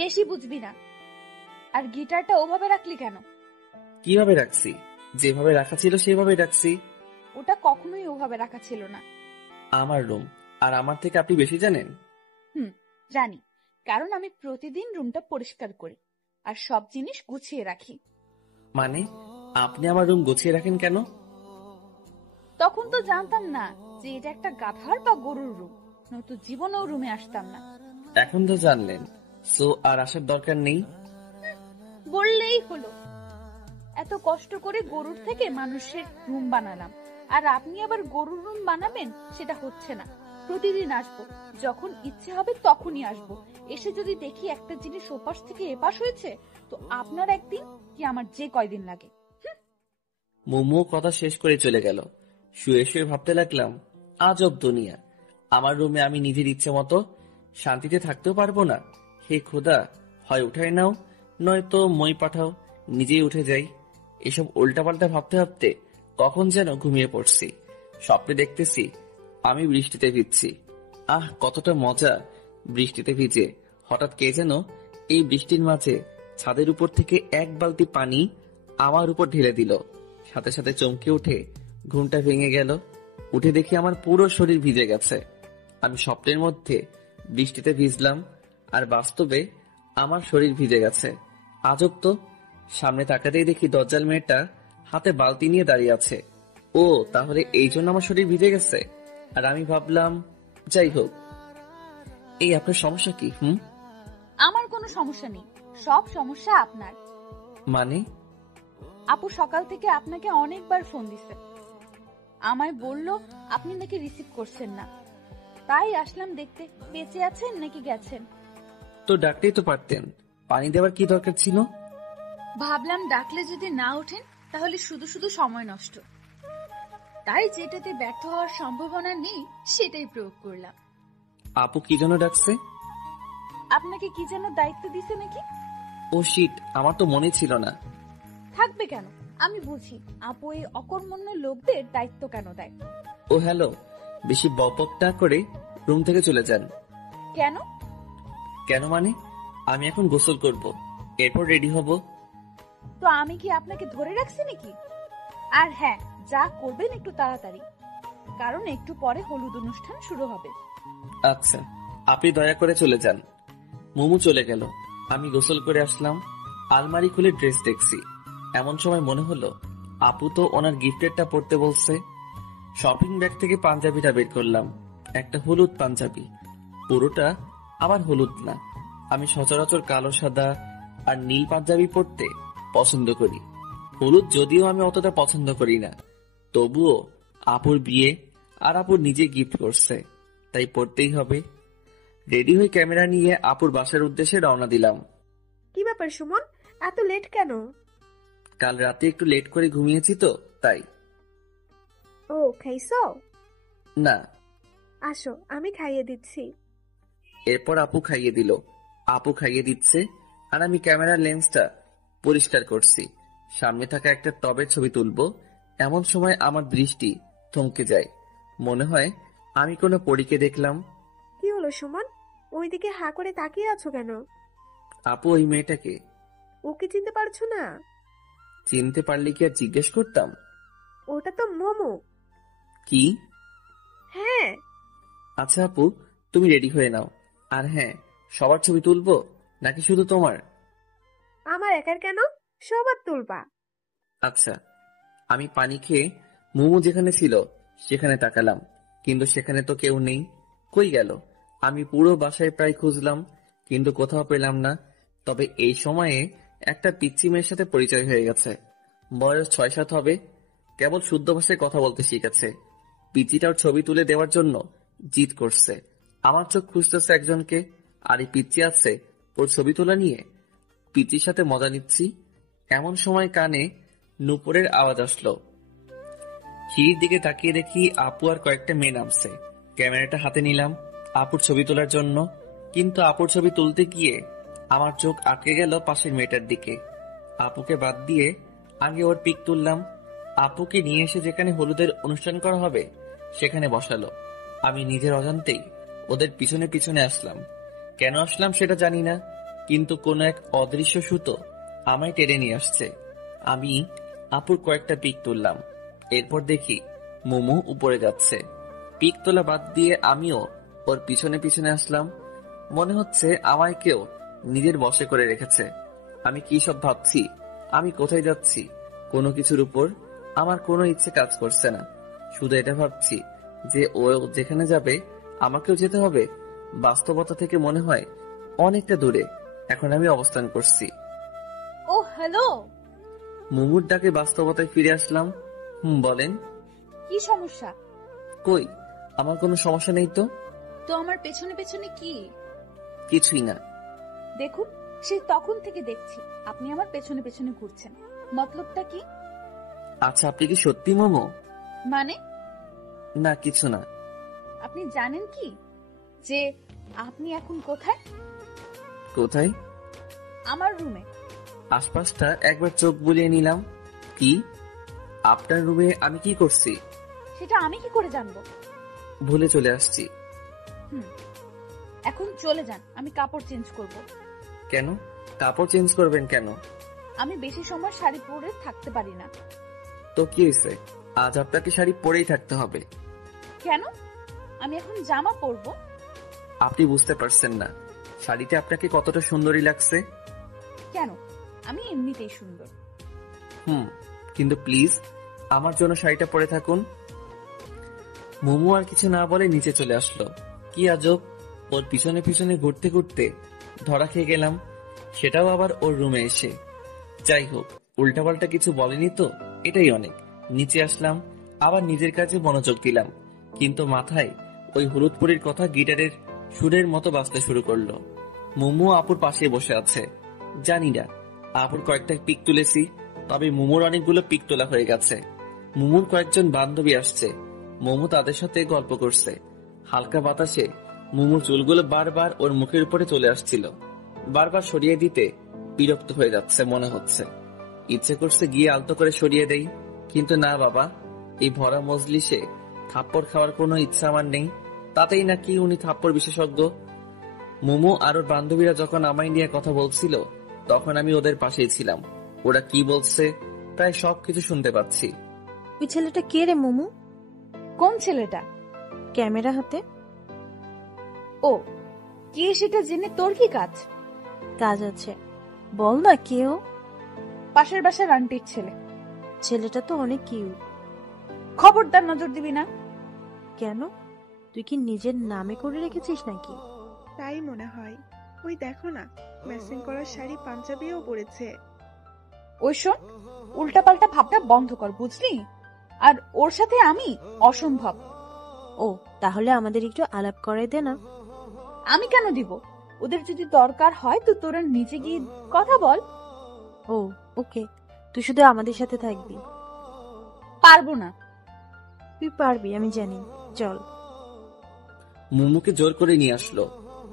বেশি বুঝবি না। আর গিটারটা ওভাবে রাখলি কেন? কিভাবে রাখছি? যেভাবে রাখা ছিল সেভাবে রাখছি। ওটা কখনোই ওভাবে রাখা ছিল না। আমার রুম, আর আমার থেকে আপনি বেশি জানেন? জানি, কারণ আমি প্রতিদিন রুমটা পরিষ্কার করি আর সব জিনিস গুছিয়ে রাখি। মানে আপনি আমার রুম গুছিয়ে রাখেন কেন? তখন তো জানতাম না যে এটা একটা গাধার বা গরুর রুম, নয়তো জীবনেও রুমে আসতাম না। এখন তো জানলেন, সো আর আসার দরকার নেই। বললেই হলো। এত কষ্ট করে গরুর থেকে মানুষের রুম বানালাম, আর আপনি আবার গরুর রুম বানাবেন? সেটা হচ্ছে না। প্রতিদিন আসবো, যখন ইচ্ছে হবে তখনই আসবো। এসে যদি দেখি একটা জিনিস ওপাশ থেকে এপাশ হয়েছে, তো আপনার একদিন কি আমার যে কয়দিন লাগে। মোমো কথা শেষ করে চলে গেল। শুয়ে শুয়ে ভাবতে লাগলাম, আজব দুনিয়া। আমার রুমে আমি নিজের ইচ্ছে মতো শান্তিতে থাকতেও পারবো না। হে খোদা, হয় উঠাই নাও, নয়তো মই পাঠাও, নিজেই উঠে যাই। এসব উল্টাপাল্টা ভাবতে ভাবতে কখন যেন ঘুমিয়ে পড়ছি। স্বপ্নে দেখতেছি আমি বৃষ্টিতে ভিজছি। আহ, কতটা মজা বৃষ্টিতে ভিজে। হঠাৎ কে যেন এই বৃষ্টির মাঝে ছাদের উপর থেকে এক বালতি পানি আমার উপর ঢেলে দিল। সাথে সাথে চমকে উঠে ঘুমটা ভেঙে গেল। উঠে দেখি আমার পুরো শরীর ভিজে গেছে। আমি স্বপ্নের মধ্যে বৃষ্টিতে ভিজলাম, আর বাস্তবে আমার শরীর ভিজে গেছে। আজব তো, সামনে তাকাতেই দেখি দজ্জাল মেয়েটা হাতে বালতি নিয়ে দাঁড়িয়ে আছে। ও তাহলে এই জন্য আমার শরীর ভিজে গেছে। আর আমি ভাবলাম, যাই হোক। এই আপনার সমস্যা কি? আমার কোনো সমস্যা নেই, সব সমস্যা আপনার। মানে? আপু সকাল থেকে আপনাকে অনেকবার ফোন দিছে, আমায় বলল আপনি নাকি রিসিভ করছেন না, তাই আসলাম দেখতে বেঁচে আছেন নাকি গেছেন। তো ডাকতেই তো পারতেন, পানি দেওয়ার কি দরকার ছিল? ভাবলাম ডাকলে যদি না ওঠেন তাহলে শুধু শুধু সময় নষ্ট, তাই যেটাতে ব্যর্থ হওয়ার সম্ভাবনা নেই সেটাই প্রয়োগ করলাম। আপু কি জন্য ডাকছে? আপনাকে কি যেন দায়িত্ব দিছে নাকি? ও শিট, আমার তো মনে ছিল না। থাকবে কেন, আমি বুঝি আপু এই অকর্মণ্য লোকদের দায়িত্ব কেন দেয়। ও হ্যালো, বেশি বকবক না করে রুম থেকে চলে যান। কেন? কেন মানে, আমি এখন গোসল করব, এরপর রেডি হব। তো আমি কি আপনাকে ধরে রাখছি নাকি? আর হ্যাঁ, যা করবেন একটু তাড়াতাড়ি, কারণ একটু পরে হলুদ অনুষ্ঠান শুরু হবে। আচ্ছা, আপনি দয়া করে চলে যান। মোমু চলে গেল, আমি গোসল করে আসলাম। আলমারি খুলে ড্রেস দেখছি, এমন সময় মনে হলো আপু তো ওনার গিফটেরটা পড়তে বলছে। শপিং ব্যাগ থেকে পাঞ্জাবিটা বের করলাম, একটা হলুদ পাঞ্জাবি, পুরোটা আবার হলুদ না। আমি সচরাচর কালো, সাদা আর নীল পাঞ্জাবি পরতে পছন্দ করি। হলুদ যদিও আমি অতটা পছন্দ করি না, তবুও আপুর বিয়ে আর আপুর নিজে গিফট করছে, তাই পড়তেই হবে। রেডি হয়ে ক্যামেরা নিয়ে আপুর বাসার উদ্দেশ্যে রওনা দিলাম। কি ব্যাপার সুমন, এত লেট কেন? কাল রাতে একটু লেট করে ঘুমিয়েছি তো, তাই। ও খাইছো? না। আসো আমি খাইয়ে দিচ্ছি। এরপর আপু খাইয়ে দিল। আপু খাইয়ে দিচ্ছে আর আমি ক্যামেরার লেন্সটা পরিষ্কার করছি, সামনে থাকা একটা টবের ছবি তুলবো। এমন সময় আমার দৃষ্টি থমকে যায়, মনে হয় আমি কোনো পরীকে দেখলাম। কি হলো সুমন, ওইদিকে হা করে তাকিয়ে আছো কেন? আপু ওই মেয়েটাকে ওকে চিনতে পারছো না? চিনতে পারলে কি আর জিজ্ঞেস করতাম? ওটা তো মোমো। কি? হ্যাঁ। আচ্ছা আপু, তুমি রেডি হয়ে নাও। আর হ্যাঁ, সবার ছবি তুলবো নাকি শুধু তোমার? আমার একার কেন, সবার তুলবা। আচ্ছা। আমি পানি খেয়ে মোমো যেখানে ছিল সেখানে তাকালাম, কিন্তু সেখানে তো কেউ নেই। কই গেল? আমি পুরো বাসায় প্রায় খুঁজলাম, কিন্তু কোথাও পেলাম না। তবে এই সময়ে একটা পিচ্চি মেয়ের সাথে পরিচয় হয়ে গেছে। বয়স 6-7 হবে, কেবল শুদ্ধ ভাষায় কথা বলতে শিখেছে। পিচ্চিটার ছবি তুলে দেওয়ার জন্য জিদ করছে। আমার চোখ খুঁজতেছে একজনকে, আর এই পিচ্চি আছে ওর ছবি তোলা নিয়ে। পিচ্চির সাথে মজা নিচ্ছি, এমন সময় কানে নুপুরের আওয়াজ আসলো। সিঁড়ির দিকে তাকিয়ে দেখি আপু আর কয়েকটা মেয়ে নামছে। ক্যামেরাটা হাতে নিলাম আপুর ছবি তোলার জন্য, কিন্তু আপুর ছবি তুলতে গিয়ে আমার চোখ আটকে গেল পাশের মেয়েটার দিকে। আপুকে বাদ দিয়ে আগে ওর পিক তুললাম। আপুকে নিয়ে এসে যেখানে হলুদের অনুষ্ঠান করা হবে সেখানে বসালো। আমি নিজের অজান্তেই ওদের পিছনে পিছনে আসলাম। কেন আসলাম সেটা জানি না, কিন্তু কোন এক অদৃশ্য সুতো আমায় টেনে নিয়ে আসছে। আমি আপুর কয়েকটা পিক তুললাম, এরপর দেখি মোমো উপরে যাচ্ছে। পিক তোলা বাদ দিয়ে আমিও ওর পিছনে পিছনে আসলাম। মনে হচ্ছে আমায় কেউ নিজের বশে করে রেখেছে। আমি কি সব ভাবছি, আমি কোথায় যাচ্ছি, কোনো কিছুর উপর আমার কোনো ইচ্ছে কাজ করছে না। শুধু এটা ভাবছি যে ও যেখানে যাবে আমাকেও যেতে হবে। বাস্তবতা থেকে মনে হয় অনেকটা দূরে এখন আমি অবস্থান করছি। ও হ্যালো। মুমুর ডাকে বাস্তবতায় ফিরে আসলাম। বলেন। কি সমস্যা? কই, আমার কোনো সমস্যা নেই তো। তো আমার পেছনে পেছনে কি? কিছুই না। দেখুন, সেই তখন থেকে দেখছি আপনি আমার পেছনে পেছনে ঘুরছেন, মতলবটা কি? আচ্ছা, আপনি কি সত্যি মোমো? মানে? না কিছু না। আপনি জানেন কি যে আপনি এখন কোথায়? কোথায়? আমার রুমে। আশপাশটা একবার চোখ বুলিয়ে নিলাম। কি? আপনার রুমে আমি কি করছি সেটা আমি কি করে জানবো? ভুলে চলে আসছি। এখন চলে যান, আমি কাপড় চেঞ্জ করব। কেন? কাপড় চেঞ্জ করবেন কেন? আমি বেশি সময় শাড়ি পরে থাকতে পারি না। তো কি হয়েছে, আজ আপনাকে শাড়ি পরেই থাকতে হবে। কেন? আমি এখন জামা পরবো। আপনি বুঝতে পারছেন না শাড়িতে আপনাকে কতটা সুন্দরী লাগছে। কেন? আমি এমনিতেই সুন্দর। কিন্তু প্লিজ আমার জন্য শাড়িটা পরে থাকুন। মোমো আর কিছু না বলে নিচে চলে আসলো। কি আজব, ওর পিছনে পিছনে ঘুরতে ঘুরতে ধরা খেয়ে গেলাম, সেটাও আবার ওর রুমে এসে। যাই হোক, উল্টাপাল্টা কিছু বলেনি তো, এটাই অনেক। নিচে আসলাম, আবার নিজের কাছে মনোযোগ দিলাম, কিন্তু মাথায় ওই হলুদপুরীর কথা গিটারের সুরের মতো বাজতে শুরু করলো। মোমো আপুর পাশে বসে আছে। জানি না আপুর কয়েকটা পিক তুলেছি, তবে মোমোর অনেকগুলো পিক তোলা হয়ে গেছে। মোমোর কয়েকজন বান্ধবী আসছে, মোমো তাদের সাথে গল্প করছে। হালকা বাতাসে মোমোর চুলগুলো বারবার ওর মুখের উপরে চলে আসছিল। বারবার সরিয়ে দিতে বিরক্ত হয়ে যাচ্ছে মনে হচ্ছে। ইচ্ছে করছে গিয়ে আলতো করে সরিয়ে দেই, কিন্তু না বাবা, এই ভরা মজলিসে থাপ্পড় খাওয়ার কোনো ইচ্ছা আমার নেই। তাতেই নাকি উনি থাপ্পড় বিশেষজ্ঞ। মোমো আর ওর বান্ধবীরা যখন আমায় নিয়ে কথা বলছিল, তখন আমি ওদের পাশেই ছিলাম। ওরা কি বলছে প্রায় সবকিছু শুনতে পাচ্ছি। ওই ছেলেটা কে রে মোমো? কোন ছেলেটা? ক্যামেরা হাতে। ও, কে সেটা জেনে তোর কি কাজ? কাজ আছে, বল না কেউ। পাশের বাসার আন্টির ছেলে। ছেলেটা তো অনেক কিউট। খবরদার নজর দিবি না। কেন, তুই কি নিজের নামে করে রেখেছিস নাকি? তাই মনে হয়। ওই দেখো না, ম্যাচিং করা শাড়ি পাঞ্জাবিও পরেছে। ওই শোন, উল্টাপাল্টা ভাবটা বন্ধ কর, বুঝলি? আর ওর সাথে আমি অসম্ভব। ও, তাহলে আমাদের একটু আলাপ করাই দে না। আমি কেন দিব? ওদের যদি দরকার হয় তো তোরা নিচে গিয়ে কথা বল। ও ওকে, তুই শুধু আমাদের সাথে থাকবি। পারবো না। তুই পারবি, আমি জানি, চল। মোমোকে জোর করে নিয়ে আসলো।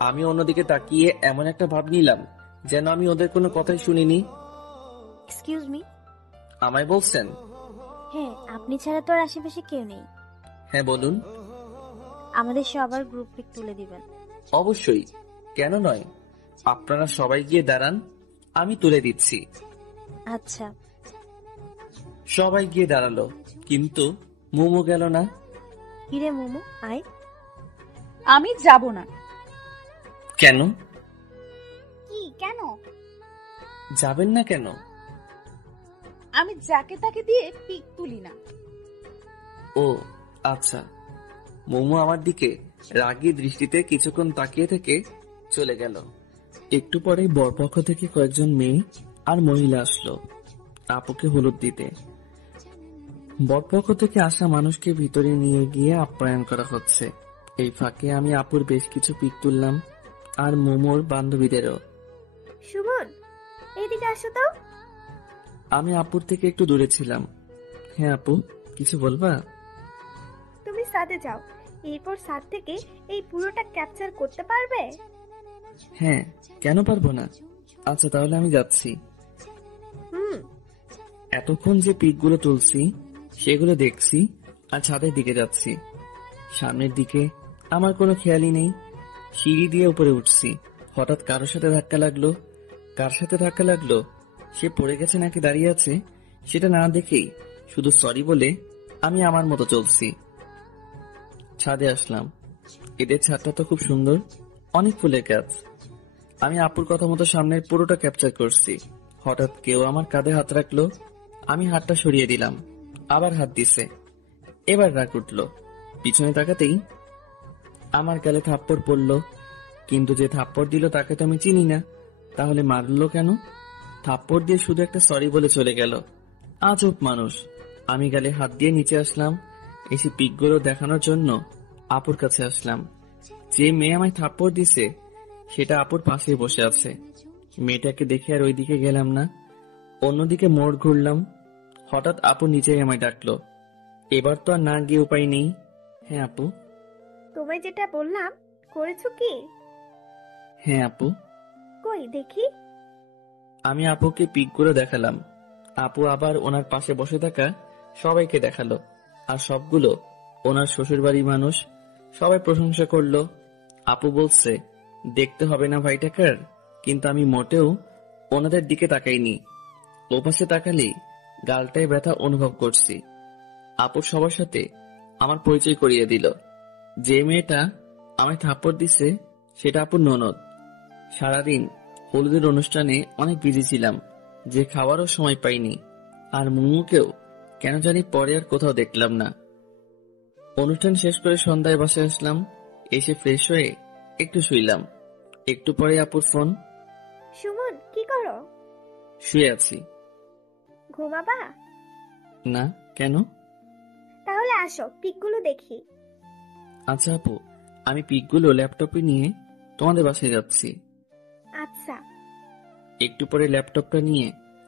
আমি অন্যদিকে তাকিয়ে এমন একটা ভাব নিলাম যেন আমি ওদের কোনো কথাই শুনিনি। Excuse me. আমায় বলছেন? হ্যাঁ, আপনি ছাড়া তোর আশেপাশে কেউ নেই। হ্যাঁ বলুন। আমাদের সবার গ্রুপ পিক তুলে দিবেন। অবশ্যই, কেন নয়। আপনারা সবাই গিয়ে দাঁড়ান, আমি তুলে দিচ্ছি। আচ্ছা। সবাই গিয়ে দাঁড়ালো, কিন্তু মোমো গেল না। কিরে মোমো, আয়। আমি যাব না। কেন কি, কেন? যাবেন না কেন? আমি যাকে তাকে দিয়ে পিক তুলি না। ও আচ্ছা। মোমো আমার দিকে রাগী দৃষ্টিতে কিছুক্ষণ তাকিয়ে থেকে চলে গেল। একটু পরে বরপক্ষ থেকে কয়েকজন মেয়ে আর মহিলা আসলো আপুকে হলুদ দিতে। বরপক্ষ থেকে আসা মানুষকে ভিতরে নিয়ে গিয়ে আপ্যায়ন করা হচ্ছে। এই ফাঁকে আমি আপুর বেশ কিছু পিক তুললাম, আর মোমোর বান্ধবীদেরও। সুমন, এইদিকে আসো তো। আমি আপুর থেকে একটু দূরে ছিলাম। হ্যাঁ আপু, কিছু বলবা? তুমি ছাদে যাও, এরপর ছাদ থেকে এই পুরোটা ক্যাপচার করতে পারবে? হ্যাঁ, কেন পারবো না। আচ্ছা তাহলে আমি যাচ্ছি। এতক্ষণ যে পিকগুলো তুলছি সেগুলো দেখছি আর ছাদের দিকে যাচ্ছি। সামনের দিকে আমার কোনো খেয়ালই নেই। সিঁড়ি দিয়ে উপরে উঠছি, হঠাৎ কারোর সাথে ধাক্কা লাগলো। কার সাথে ধাক্কা লাগলো, সে পড়ে গেছে নাকি দাঁড়িয়ে আছে, সেটা না দেখেই শুধু সরি বলে আমি আমার মতো চলছি। ছাদে আসলাম। এদের ছাদটা তো খুব সুন্দর, অনেক ফুলের গাছ। আমি আপুর কথা মতো সামনের পুরোটা ক্যাপচার করছি। হঠাৎ কেউ আমার কাঁধে হাত রাখলো, আমি হাতটা সরিয়ে দিলাম, আবার হাত দিছে। এবার রাগ উঠলো। পিছনে তাকাতেই আমার গালে থাপ্পড় পড়লো, কিন্তু যে থাপ্পড় দিল তাকে তো আমি চিনি না, তাহলে মারলো কেন? থাপ্পড় দিয়ে শুধু একটা সরি বলে চলে গেল। আজব মানুষ। আমি গালে হাত দিয়ে নিচে আসলাম, এসে পিকগুলো দেখানোর জন্য আপুর কাছে আসলাম। যে মেয়ে আমায় থাপ্পড় দিছে সেটা আপুর পাশে বসে আছে। মেয়েটাকে দেখে আর ওইদিকে গেলাম না, অন্যদিকে মোড় ঘুরলাম। হঠাৎ আপু নিচেই আমায় ডাকলো। এবার তো আর না গিয়ে উপায় নেই। হ্যাঁ আপু। তোমায় যেটা বললাম করেছো কি? হ্যাঁ আপু। কই দেখি। আমি আপুকে পিকগুলো দেখালাম। আপু আবার ওনার পাশে বসে থাকা সবাইকে দেখালো, আর সবগুলো ওনার শ্বশুরবাড়ির মানুষ। সবাই প্রশংসা করলো। আপু বলছে দেখতে হবে না ভাইটাকার, কিন্তু আমি মোটেও ওনাদের দিকে তাকাইনি। ওপাশে তাকালেই গালটায় ব্যথা অনুভব করছি। আপুর সবার সাথে আমার পরিচয় করিয়ে দিল। যে মেয়েটা আমায় থাপ্পড় দিছে সেটা আপুর ননদ। সারাদিন হলুদের অনুষ্ঠানে অনেক বিজি ছিলাম যে খাওয়ারও সময় পাইনি, আর মোমোকেও কেন জানি পরে আর কোথাও দেখলাম না। অনুষ্ঠান শেষ করে সন্ধ্যায় বাসায় আসলাম। এসে ফ্রেশ হয়ে একটু শুইলাম। একটু পরে আপুর ফোন। সুমন, কি করো? শুয়ে আছি। ঘুমাবা? না, কেন? তাহলে আসো, পিকগুলো দেখি। আচ্ছা আপু, আমি পিকগুলো ল্যাপটপে নিয়ে তোমাদের বাসায় যাচ্ছি। আচ্ছা। একটু পরে ল্যাপটপটা নিয়ে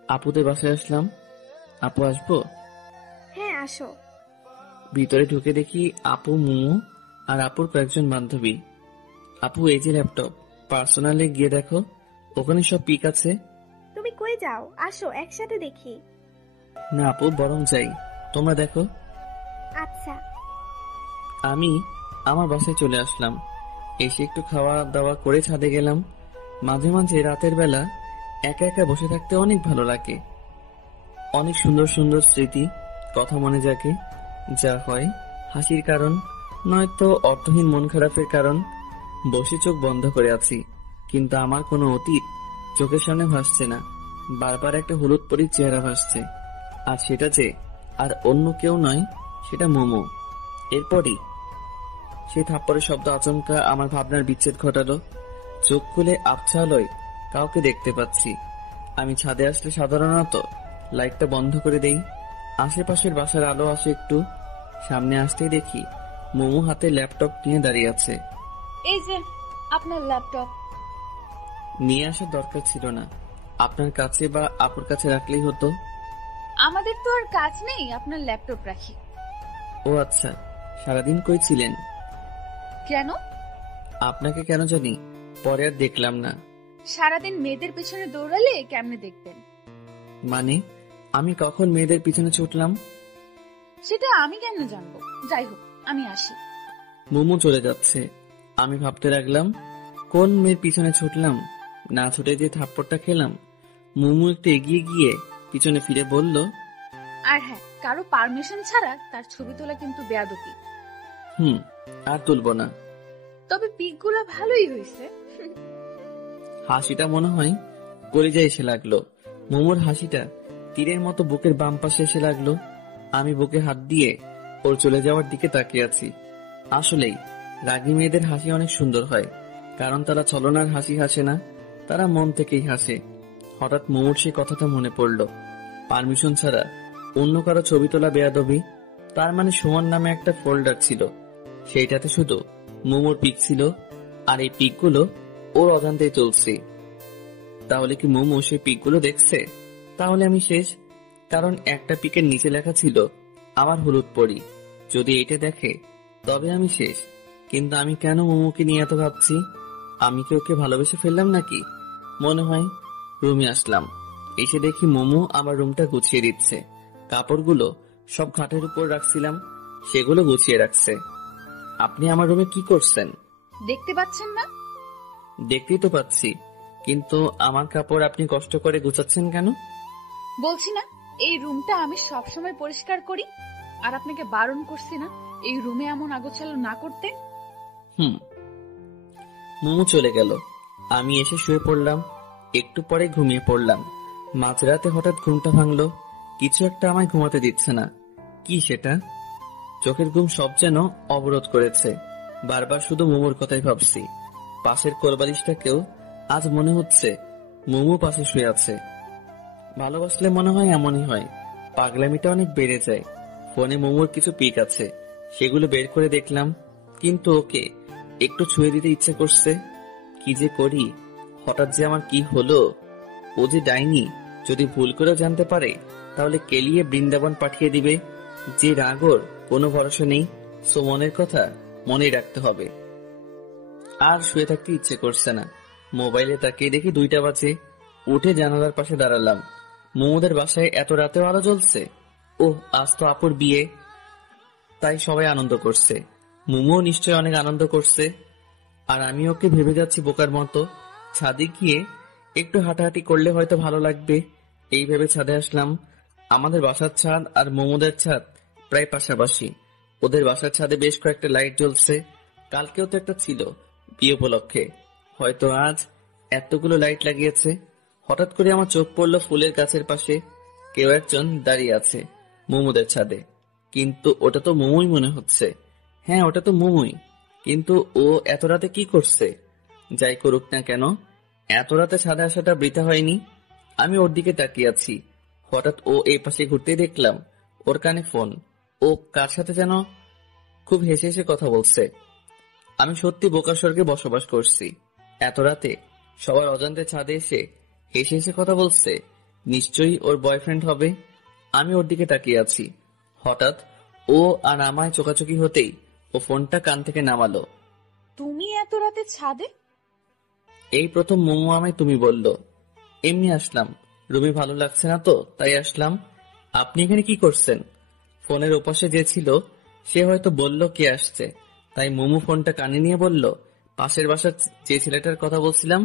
আপুদের বাসায় আসলাম। আপু আসবো? হ্যাঁ, আসো। ভিতরে ঢুকে দেখি আপু, মুমু আর আপুর কয়েকজন বান্ধবী। আপু, এই যে ল্যাপটপ, পার্সোনালে গিয়ে দেখো, ওখানে সব পিক আছে। তুমি কই যাও? আসো, একসাথে দেখি। না আপু, বরং যাই, তোমরা দেখো। আচ্ছা। আমি আমার বাসায় চলে আসলাম। এসে একটু খাওয়া দাওয়া করে ছাদে গেলাম। মাঝে মাঝে রাতের বেলা একা একা বসে থাকতে অনেক ভালো লাগে। অনেক সুন্দর সুন্দর স্মৃতি, কথা মনে জাগে। যা হয় হাসির কারণ, নয়তো অর্থহীন মন খারাপের কারণ। বসে চোখ বন্ধ করে আছি, কিন্তু আমার কোনো অতীত চোখের সামনে ভাসছে না। বারবার একটা হলুদ পরীর চেহারা ভাসছে, আর সেটা যে আর অন্য কেউ নয়, সেটা মোমো। এরপরই সেই থাপ্পড়ের শব্দ আচমকা আমার ভাবনার বিচ্ছেদ ঘটালো। চোখ খুলে আবছা আলোয় কাউকে দেখতে পাচ্ছি। আমি ছাদে আসলে সাধারণত লাইটটা বন্ধ করে দেই। আশেপাশের বাসার আলো আসে একটু। সামনে আসতেই দেখি মোমো হাতে ল্যাপটপ নিয়ে দাঁড়িয়ে আছে। এই যে আপনার ল্যাপটপ। নিয়ে আসার দরকার ছিল না, আপনার কাছে বা আপুর কাছে রাখলেই হতো। আমাদের তো আর কাজ নেই আপনার ল্যাপটপ রাখি। ও আচ্ছা, সারাদিন কই ছিলেন? কেন? আপনাকে কেন জানি পরে আর দেখলাম না। সারাদিন মেয়েদের পেছনে দৌড়ালে কেমনে দেখবেন? মানে, আমি কখন মেয়েদের পিছনে ছুটলাম? সেটা আমি কেন জানবো? যাই হোক, আমি আসি। মোমো চলে যাচ্ছে। আমি ভাবতে লাগলাম, কোন মেয়ের পিছনে ছুটলাম? না ছুটে যে থাপ্পড়টা খেলাম। মোমো একটু এগিয়ে গিয়ে পিছনে ফিরে বলল, আর হ্যাঁ, কারো পারমিশন ছাড়া তার ছবি তোলা কিন্তু বেয়াদবি। আর তুলব না। তবে পিকগুলো ভালোই হয়েছে। হাসিটা মনে হয় কলিজায় এসে লাগলো। মোমোর হাসিটা তীরের মতো বুকের বাম পাশে এসে লাগলো। আমি বুকে হাত দিয়ে ওর চলে যাওয়ার দিকে তাকিয়ে আছি। আসলেই রাগী মেয়েদের হাসি অনেক সুন্দর হয়, কারণ তারা ছলনার হাসি হাসে না, তারা মন থেকেই হাসে। হঠাৎ মোমোর সেই কথাটা মনে পড়লো, পারমিশন ছাড়া অন্য কারো ছবি তোলা বেয়াদবি। তার মানে সুমন নামে একটা ফোল্ডার ছিল, সেইটাতে শুধু মোমোর পিক ছিল, আর এই পিকগুলো ওর অজান্তেই চলছে। তাহলে কি মোমো সেই পিকগুলো দেখছে? তাহলে আমি শেষ, কারণ একটা পিকের নিচে লেখা ছিল আমার হলুদ পরি। যদি এটা দেখে তবে আমি শেষ। কিন্তু আমি কেন মোমোকে নিয়ে এত ভাবছি? আমি কি ওকে ভালোবেসে ফেললাম নাকি? মনে হয় রুমে আসলাম, এসে দেখি মোমো আমার রুমটা গুছিয়ে দিচ্ছে। কাপড়গুলো সব খাটের উপর রাখছিলাম, সেগুলো গুছিয়ে রাখছে। আপনি আমার রুমে কি করছেন? দেখতে পাচ্ছেন না? দেখতেই তো পাচ্ছি, কিন্তু আমার কাপড় আপনি কষ্ট করে গুছাচ্ছেন কেন? বলছি না, এই রুমটা আমি সবসময় পরিষ্কার করি, আর আপনাকে বারণ করছি না এই রুমে এমন আগোছালো না করতে। মোমো চলে গেল। আমি এসে শুয়ে পড়লাম। একটু পরে ঘুমিয়ে পড়লাম। মাঝরাতে হঠাৎ ঘুমটা ভাঙলো। কিছু একটা আমায় ঘুমাতে দিচ্ছে না। কি সেটা? চোখের ঘুম সব যেন অবরোধ করেছে। বারবার শুধু মোমোর কথাই ভাবছি। পাশের কোলবালিশটাকেও আজ মনে হচ্ছে মোমো পাশে শুয়ে আছে। ভালোবাসলে মনে হয় এমনই হয়, পাগলামিটা অনেক বেড়ে যায়। ফোনে মোমোর কিছু পিক আছে, সেগুলো বের করে দেখলাম, কিন্তু ওকে একটু ছুঁয়ে দিতে ইচ্ছে করছে। কি যে করি, হঠাৎ যে আমার কি হলো? ও যে ডাইনি, যদি ভুল করেও জানতে পারে তাহলে কেলিয়ে বৃন্দাবন পাঠিয়ে দিবে। যে রাগর কোনো ভরসা নেই, সো মনের কথা মনে রাখতে হবে। আর শুয়ে থাকতে ইচ্ছে করছে না। মোবাইলে তাকিয়ে দেখি 2টা বাজে। উঠে জানালার পাশে দাঁড়ালাম। মোমোদের বাসায় এত রাতেও আলো জ্বলছে। ওহ, আজ তো আপুর বিয়ে, তাই সবাই আনন্দ করছে। মোমো নিশ্চয় অনেক আনন্দ করছে, আর আমি ওকে ভেবে যাচ্ছি বোকার মতো। ছাদে গিয়ে একটু হাঁটাহাঁটি করলে হয়তো ভালো লাগবে, এই ভেবে ছাদে আসলাম। আমাদের বাসার ছাদ আর মোমোদের ছাদ প্রায় পাশাপাশি। ওদের বাসার ছাদে বেশ কয়েকটা লাইট জ্বলছে। কালকেও তো একটা ছিল, বিয়ে উপলক্ষে। হয়তো আজ এতগুলো লাইট লাগিয়েছে। হঠাৎ করে আমার চোখ পড়লো ফুলের গাছের পাশে। কেউ একজন দাঁড়িয়ে আছে। মোমোদের ছাদে। কিন্তু ওটা তো মোমোই মনে হচ্ছে। হ্যাঁ, ওটা তো মোমোই। কিন্তু ও এত রাতে কি করছে? যাই করুক না কেন, এত রাতে ছাদে আসাটা বৃথা হয়নি। আমি ওর দিকে তাকিয়ে আছি। হঠাৎ ও এই পাশে ঘুরতেই দেখলাম ওর কানে ফোন। ও কার সাথে যেন খুব হেসে হেসে কথা বলছে। আমি সত্যি বোকার স্বর্গে বসবাস করছি। এত রাতে সবার অজান্তে ছাদে এসে হেসে হেসে কথা বলছে। নিশ্চয়ই ওর বয়ফ্রেন্ড হবে। আমি ওর দিকে তাকিয়ে আছি। হঠাৎ ও আর আমায় চোকাচোকি হতেই ও ফোনটা কান থেকে নামালো। তুমি এত রাতে ছাদে? এই প্রথম মোমো আমায় তুমি বলল। এমনি আসলাম, রুমে ভালো লাগছে না তো তাই আসলাম। আপনি এখানে কি করছেন? ফোনের ওপাশে যে ছিল সে হয়তো বলল কে আসছে, তাই মোমো ফোনটা কানে নিয়ে বলল, পাশের বাসার যে ছেলেটার কথা বলছিলাম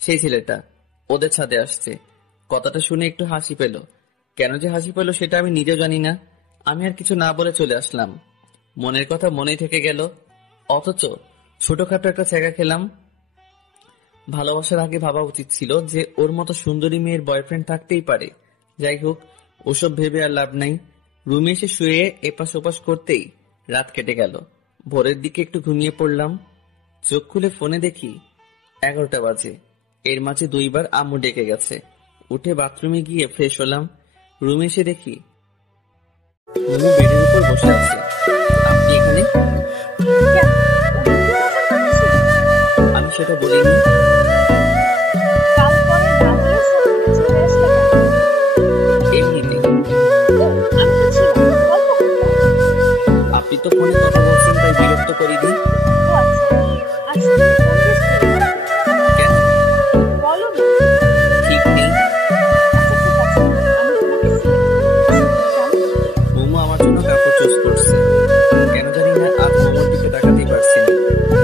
সেই ছেলেটা ওদের ছাদে আসছে। কথাটা শুনে একটু হাসি পেল। কেন যে হাসি পেল সেটা আমি নিজেও জানি না। আমি আর কিছু না বলে চলে আসলাম। মনের কথা মনেই থেকে গেল, অথচ ছোটখাটো একটা ছ্যাঁকা খেলাম। ভালোবাসার আগে ভাবা উচিত ছিল যে ওর মতো সুন্দরী মেয়ের বয়ফ্রেন্ড থাকতেই পারে। যাই হোক, ওসব ভেবে আর লাভ নাই। রুমে এসে শুয়ে এপাশ ওপাশ করতেই রাত কেটে গেল। ভোরের দিকে একটু ঘুমিয়ে পড়লাম। চোখ খুলে ফোনে দেখি 11টা বাজে। এর মাঝে 2বার আম্মু ডেকে গেছে। উঠে বাথরুমে গিয়ে ফ্রেশ হলাম। রুমে এসে দেখি মোমো বেডের উপর বসে আছে। আপনি এখানে? কেন? ওর কি আমার কথা ছিল? আমি সেটা বলিনি। কাল পরে না দিয়ে সকালে চলে আসলে কেন? এমনিতেই। ও, আমি তো ছিলাম, গল্প করতাম। আপনি তো ফোনে কথা বলছেন তাই বিরক্ত করিনি। ও আচ্ছা, আসলে ফোন বেশ করলাম। কেন? বলো না। ঠিক নেই। আচ্ছা ঠিক আছে, আমি তোমাকে সিলেক্ট করেছি। কেন? মোমো আমার জন্য কাপড় চুজ করছে। কেন জানি না আজ মোমোর দিকে তাকাতেই পারছি না।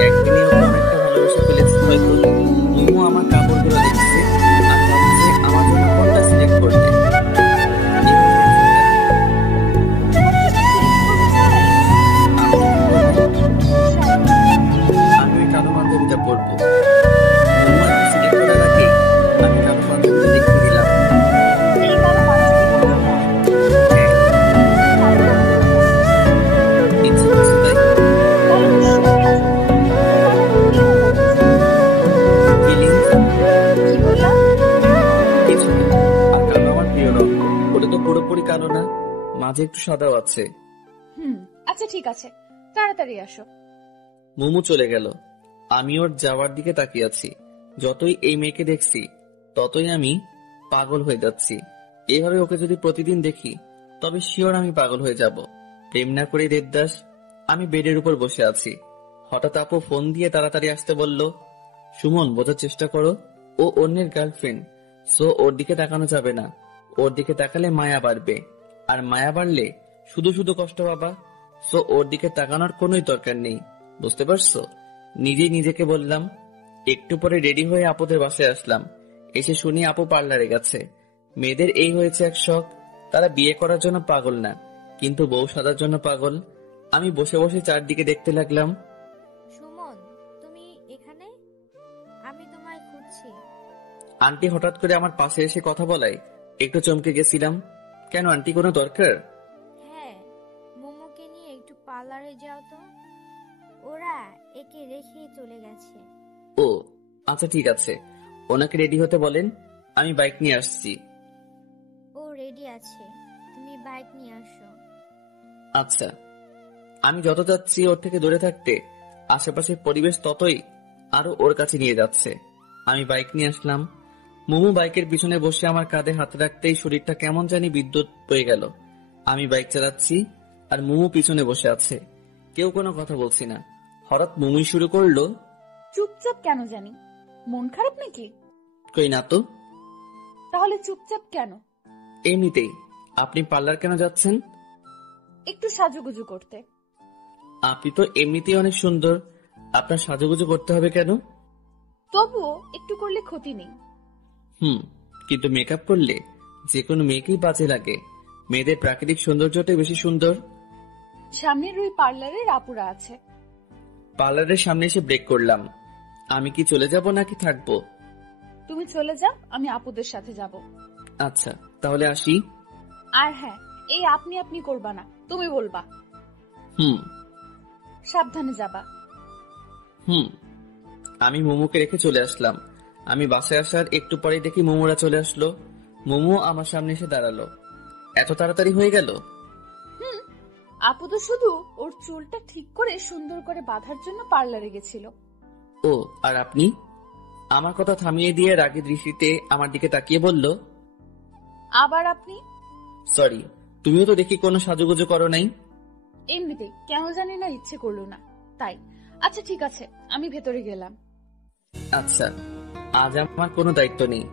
একদিনে ওকে অনেকটা ভালোবেসে ফেলেছি হয়তো। মোমো আমার কাপড়গুলো দেখছে আর ভাবছে আমার জন্য কোনটা সিলেক্ট করবে। আমি ওই কালো পাঞ্জাবিটা পরবো। মোমো একটা সিলেক্ট করার আগে আমি কালো পাঞ্জাবিটা দেখিয়ে দিলাম। এই কালো পাঞ্জাবিটা পরবো? হ্যাঁ, ইচ্ছে করছে তাই। বলো তো শুনি আছো? ফিলিংস কি বললাম? কিছু না। আর কালো আমার প্রিয় রং। ওটা তো পুরোপুরি কালো না, মাঝে একটু সাদাও আছে। আচ্ছা ঠিক আছে, তাড়াতাড়ি আসো। মোমো চলে গেল। আমি ওর যাওয়ার দিকে তাকিয়ে আছি। যতই এই মেয়েকে দেখছি ততই আমি পাগল হয়ে যাচ্ছি। এভাবে ওকে যদি প্রতিদিন দেখি তবে শিওর আমি পাগল হয়ে যাব। প্রেম না করে দেবদাস। আমি বেডের উপর বসে আছি। হঠাৎ আপু ফোন দিয়ে তাড়াতাড়ি আসতে বলল। সুমন, বোঝার চেষ্টা করো, ও অন্যের গার্লফ্রেন্ড। সো ওর দিকে তাকানো যাবে না। ওর দিকে তাকালে মায়া বাড়বে, আর মায়া বাড়লে শুধু শুধু কষ্ট পাবা। সো ওর দিকে তাকানোর কোনোই দরকার নেই। বুঝতে পারছো? নিজেই নিজেকে বললাম। একটু পরে রেডি হয়ে আপুদের বাসায় আসলাম। এসে শুনি আপু পার্লারে গেছে। মেয়েদের এই হয়েছে এক শখ, তারা বিয়ে করার জন্য পাগল না, কিন্তু বউ সাজার জন্য পাগল। আমি বসে বসে চারদিকে দেখতে লাগলাম। সুমন, তুমি এখানে? আমি তোমায় খুঁজছি। আন্টি হঠাৎ করে আমার পাশে এসে কথা বলায় একটু চমকে গেছিলাম। কেন আন্টি, কোনো দরকার? হ্যাঁ, মোমোকে নিয়ে একটু পার্লারে যাও তো। ওরা একে রেখেই চলে গেছে। ও আচ্ছা ঠিক আছে, ওনাকে রেডি হতে বলেন, আমি বাইক নিয়ে আসছি। ও রেডি আছে, তুমি বাইক নিয়ে আসো। আচ্ছা। আমি যত যাচ্ছি ওর থেকে দূরে থাকতে আশেপাশের পরিবেশ ততই আরো ওর কাছে নিয়ে যাচ্ছে। আমি বাইক নিয়ে আসলাম। মোমো বাইকের পিছনে বসে আমার কাঁধে হাত রাখতেই শরীরটা কেমন জানি বিদ্যুৎ পেয়ে গেল। আমি বাইক চালাচ্ছি আর মোমো পিছনে বসে আছে। কেউ কোনো কথা বলছি না। হঠাৎ মোমোই শুরু করলো। চুপচাপ কেন জানি? মন খারাপ নাকি? কই না তো। তাহলে চুপচাপ কেন? এমনিতেই। আপনি পার্লার কেন যাচ্ছেন? একটু সাজুগুজু করতে। আপনি তো এমনিতেই অনেক সুন্দর, আপনার সাজুগুজু করতে হবে কেন? তবুও একটু করলে ক্ষতি নেই। কিন্তু মেকআপ করলে যে কোনো মেয়েকেই বাজে লাগে। মেয়েদের প্রাকৃতিক সৌন্দর্যটাই বেশি সুন্দর। সামনের ওই পার্লারের আপুরা আছে। পার্লারের সামনে এসে ব্রেক করলাম। আমি কি চলে যাব নাকি থাকবো? তুমি চলে যাও, আমি আপুদের সাথে যাব। আচ্ছা তাহলে আসি। আর হ্যাঁ, এই আপনি আপনি করবা না, তুমি বলবা। হুম সাবধানে যাবা। হুম। আমি মোমোকে রেখে চলে আসলাম। আমি বাসায় আসার একটু পরেই দেখি মোমোরা চলে আসলো। মোমো আমার সামনে এসে দাঁড়ালো। এত তাড়াতাড়ি হয়ে গেল? আপু তো শুধু ওর চুলটা ঠিক করে সুন্দর করে বাঁধার জন্য পার্লারে গেছিল। ও, আর আপনি? আমার কথা থামিয়ে দিয়ে রাগী দৃষ্টিতে আমার দিকে তাকিয়ে বলল, আবার আপনি? সরি, তুমিও তো দেখি কোনো সাজুগুজু করো নাই। এমনিতে কেন জানি না ইচ্ছে করলো না, তাই। আচ্ছা ঠিক আছে, আমি ভেতরে গেলাম। আচ্ছা, আজ আমার কোনো দায়িত্ব নেই,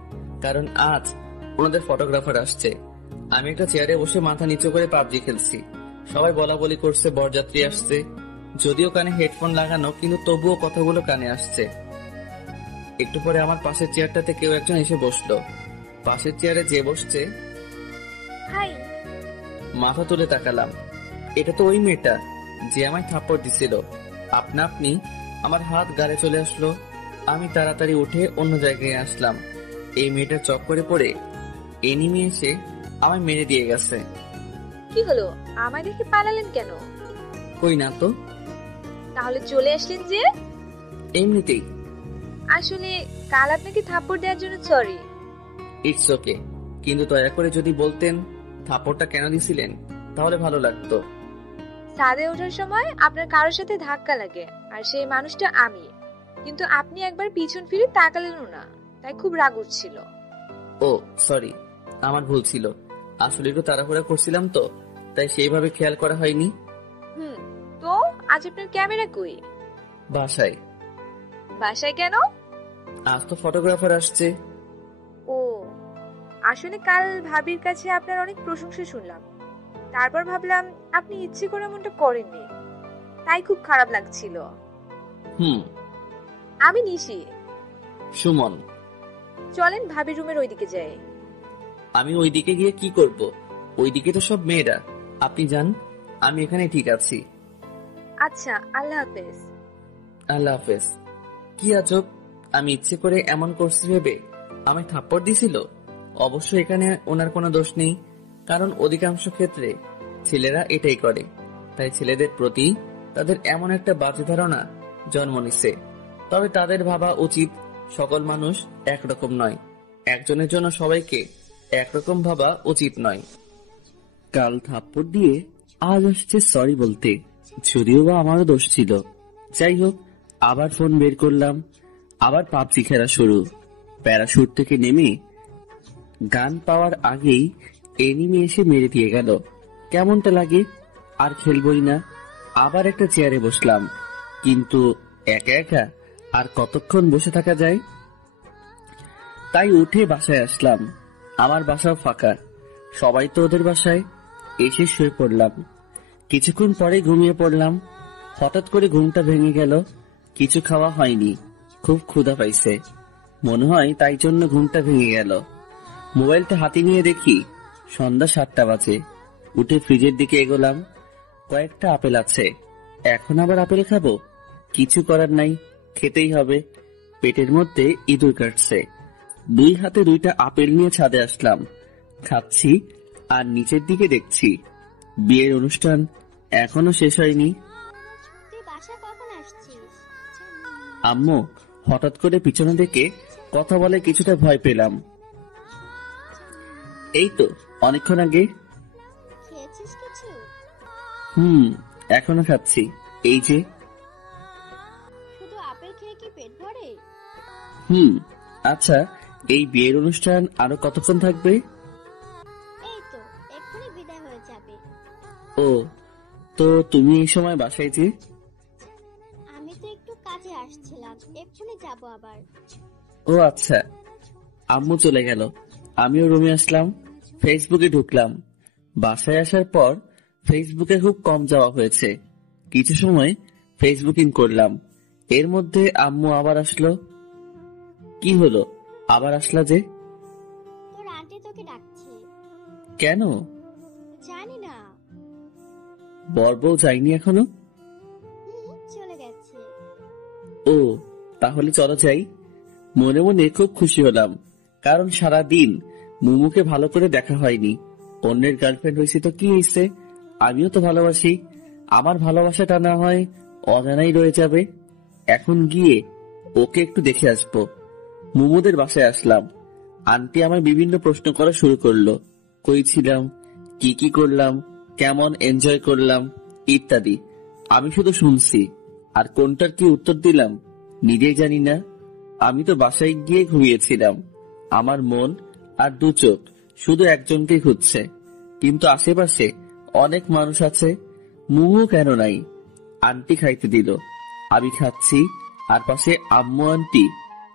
কারণ আজ ওনাদের ফটোগ্রাফার আসছে। আমি একটা চেয়ারে বসে মাথা নিচু করে পাবজি খেলছি। সবাই বলা বলি করছে বরযাত্রী আসছে, যদিও কানে হেডফোন লাগানো, কিন্তু তবুও কথাগুলো কানে আসছে। একটু পরে আমার পাশের চেয়ারটাতে কেউ একজন এসে বসলো। পাশের চেয়ারে যে বসছে, হাই। মাথা তুলে তাকালাম। এটা তো ওই মেয়েটা যে আমায় থাপ্পড় দিছিল। আপনা আপনি আমার হাত গালে চলে আসলো। আমি তাড়াতাড়ি উঠে অন্য জায়গায় আসলাম। এই মেয়েটার চক্করে পড়ে এনিমি এসে আমায় মেরে দিয়ে গেছে। কি হলো, আমায় দেখে পালালেন কেন? কই না তো। তাহলে চলে আসলেন যে? এমনিতেই। আসলে কাল আপনাকে থাপ্পড় দেওয়ার জন্য সরি। ইটস ওকে, কিন্তু দয়া করে যদি বলতেন থাপ্পড়টা কেন দিছিলেন তাহলে ভালো লাগতো। ছাদে ওঠার সময় আপনার কারোর সাথে ধাক্কা লাগে, আর সেই মানুষটা আমি। কিন্তু আপনি একবার পিছন ফিরে তাকালেনও না, তাই খুব রাগ উঠছিল। ও সরি, আমার ভুল ছিল। আসলে একটু তাড়াহুড়া করছিলাম তো, তাই সেইভাবে খেয়াল করা হয়নি। তো আজ আপনার ক্যামেরা কই? বাসায়। বাসায় কেন? আজ তো ফটোগ্রাফার আসছে। ও, আসলে কাল ভাবির কাছে আপনার অনেক প্রশংসা শুনলাম। তারপর ভাবলাম আপনি ইচ্ছে করে এমনটা করেননি, তাই খুব খারাপ লাগছিল। আমি নিশি। সুমন। চলেন ভাবির রুমের ওইদিকে যাই। আমি ওইদিকে গিয়ে কি করব? ওইদিকে তো সব মেয়েরা। আপনি যান, আমি এখানে ঠিক আছি। আচ্ছা, আল্লাহ হাফেজ। আল্লাহ হাফেজ। কি আজব, আমি ইচ্ছে করে এমন করছি ভেবে আমায় থাপ্পড় দিছিল। অবশ্য এখানে ওনার কোনো দোষ নেই, কারণ অধিকাংশ ক্ষেত্রে ছেলেরা এটাই করে। তাই ছেলেদের প্রতি তাদের এমন একটা বাজে ধারণা জন্ম নিছে। তবে তাদের ভাবা উচিত সকল মানুষ একরকম নয়। একজনের জন্য সবাইকে একরকম ভাবা উচিত নয়। কাল থাপ্পড় দিয়ে আজ আসছে সরি বলতে, যদিও বা আমারও দোষ ছিল। যাই হোক, আবার ফোন বের করলাম। আবার পাবজি খেলা শুরু। প্যারাশুট থেকে নেমে গান পাওয়ার আগেই এনিমি এসে মেরে দিয়ে গেল। কেমনটা লাগে? আর খেলবই না। আবার একটা চেয়ারে বসলাম, কিন্তু একা একা আর কতক্ষণ বসে থাকা যায়? তাই উঠে বাসায় আসলাম। আমার বাসাও ফাঁকা, সবাই তো ওদের বাসায়। এসে শুয়ে পড়লাম। কিছুক্ষণ পরে ঘুমিয়ে পড়লাম। হঠাৎ করে ঘুমটা ভেঙে গেল। কিছু খাওয়া হয়নি, খুব ক্ষুধা পাইছে মনে হয়, তাই জন্য ঘুমটা ভেঙে গেল। মোবাইলটা হাতে নিয়ে দেখি সন্ধ্যা 7টা বাজে। উঠে ফ্রিজের দিকে এগোলাম। কয়েকটা আপেল আছে, এখন আবার আপেল খাবো? কিছু করার নাই, খেতেই হবে। পেটের মধ্যে ইঁদুর কাটছে। 2 হাতে 2টা আপেল নিয়ে ছাদে আসলাম। খাচ্ছি আর নিচের দিকে দেখছি বিয়ের অনুষ্ঠান এখনো শেষ হয়নি। আম্মু হঠাৎ করে পিছনে দেখে কথা বলে কিছুটা ভয় পেলাম। এই তো অনেকক্ষণ আগে। এখনো খাচ্ছি, এই যে। শুধু আপেল খেয়ে কি পেট ভরে? আচ্ছা, এই বিয়ের অনুষ্ঠান আরো কতক্ষণ থাকবে? এই তো এক্ষুনি বিদায় হয়ে যাবে। ও, তো তুমি এই সময় বাসায় যে? আমি তো একটু কাজে আসছিলাম, এক্ষুনি যাব আবার। ও আচ্ছা। আম্মু চলে গেল, আমিও রুমে আসলাম। ফেসবুকে ঢুকলাম। বাসায় আসার পর ফেসবুকে খুব কম যাওয়া হয়েছে। কিছু সময় ফেসবুকিং করলাম। এর মধ্যে আম্মু আবার আসলো। কি হলো, আবার আসলা যে? তোর আন্টি তোকে ডাকছে। কেন? জানি না। বর বউ যায়নি এখনো? চলে গেছে। ও, তাহলে চলো যাই। মনে মনে খুব খুশি হলাম, কারণ সারা দিন মুমুকে ভালো করে দেখা হয়নি। অন্যের গার্লফ্রেন্ড হয়েছি তো কি হয়েছে, আমিও তো ভালোবাসি। আমার ভালোবাসাটা না হয় অজানাই রয়ে যাবে। এখন গিয়ে ওকে একটু দেখে আসবো। মুমুদের বাসায় আসলাম। আন্টি আমায় বিভিন্ন প্রশ্ন করা শুরু করলো। কই ছিলাম, কি কি করলাম, কেমন এনজয় করলাম ইত্যাদি। আমি শুধু শুনছি, আর কোনটার কি উত্তর দিলাম নিজেই জানি না। আমি তো বাসায় গিয়ে ঘুমিয়েছিলাম। আমার মন আর দু চোখ শুধু একজনকেই খুঁজছে, কিন্তু আশেপাশে অনেক মানুষ আছে, মুমু কেন নাই? আন্টি খাইতে দিল, আমি খাচ্ছি, আর পাশে আম্মু আন্টি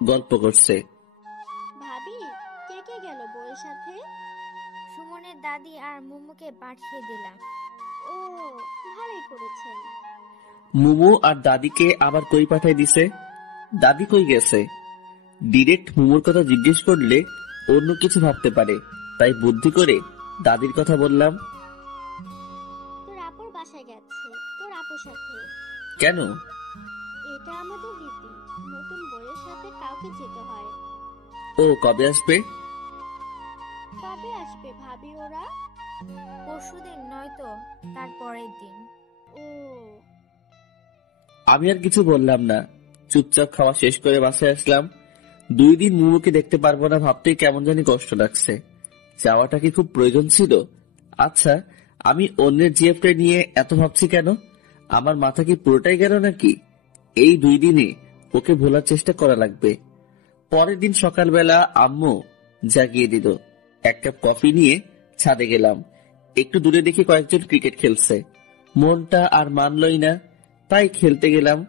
গল্প করছে। ভাবি, কে কে গেল বউয়ের সাথে? সুমনের দাদি আর মুমুকে পাঠিয়ে দিলাম। ও, ভালোই করেছেন। মুমু আর দাদিকে আবার কই পাঠাই দিছে? দাদি কই গেছে? ডিরেক্ট মুমুর কথা জিজ্ঞেস করলে অন্য কিছু ভাবতে পারে, তাই বুদ্ধি করে দাদির কথা বললাম। তোর আপুর বাসায় গেছে, তোর আপুর সাথে। কেন? এটা আমাদের রীতি, নতুন বউয়ের সাথে কাউকে যেতে হয়। ও কবে আসবে? কবে আসবে ভাবি ওরা? পরশুদিন নয়তো তার পরের দিন। ও, আমি আর কিছু বললাম না, চুপচাপ খাওয়া শেষ করে বাসায় আসলাম। 2 দিন মুমুকে দেখতে পারবো না ভাবতেই কেমন জানি কষ্ট লাগছে। যাওয়াটা কি খুব প্রয়োজন ছিল? আচ্ছা, আমি অন্যের জিএফটা নিয়ে এত ভাবছি কেন? আমার মাথা কি পুরোটাই গেল নাকি? এই 2 দিনে ওকে ভোলার চেষ্টা করা লাগবে। পরের দিন সকালবেলা আম্মু জাগিয়ে দিল। 1 কাপ কফি নিয়ে ছাদে গেলাম। একটু দূরে দেখি কয়েকজন ক্রিকেট খেলছে। মনটা আর মানলই না, তাই খেলতে গেলাম,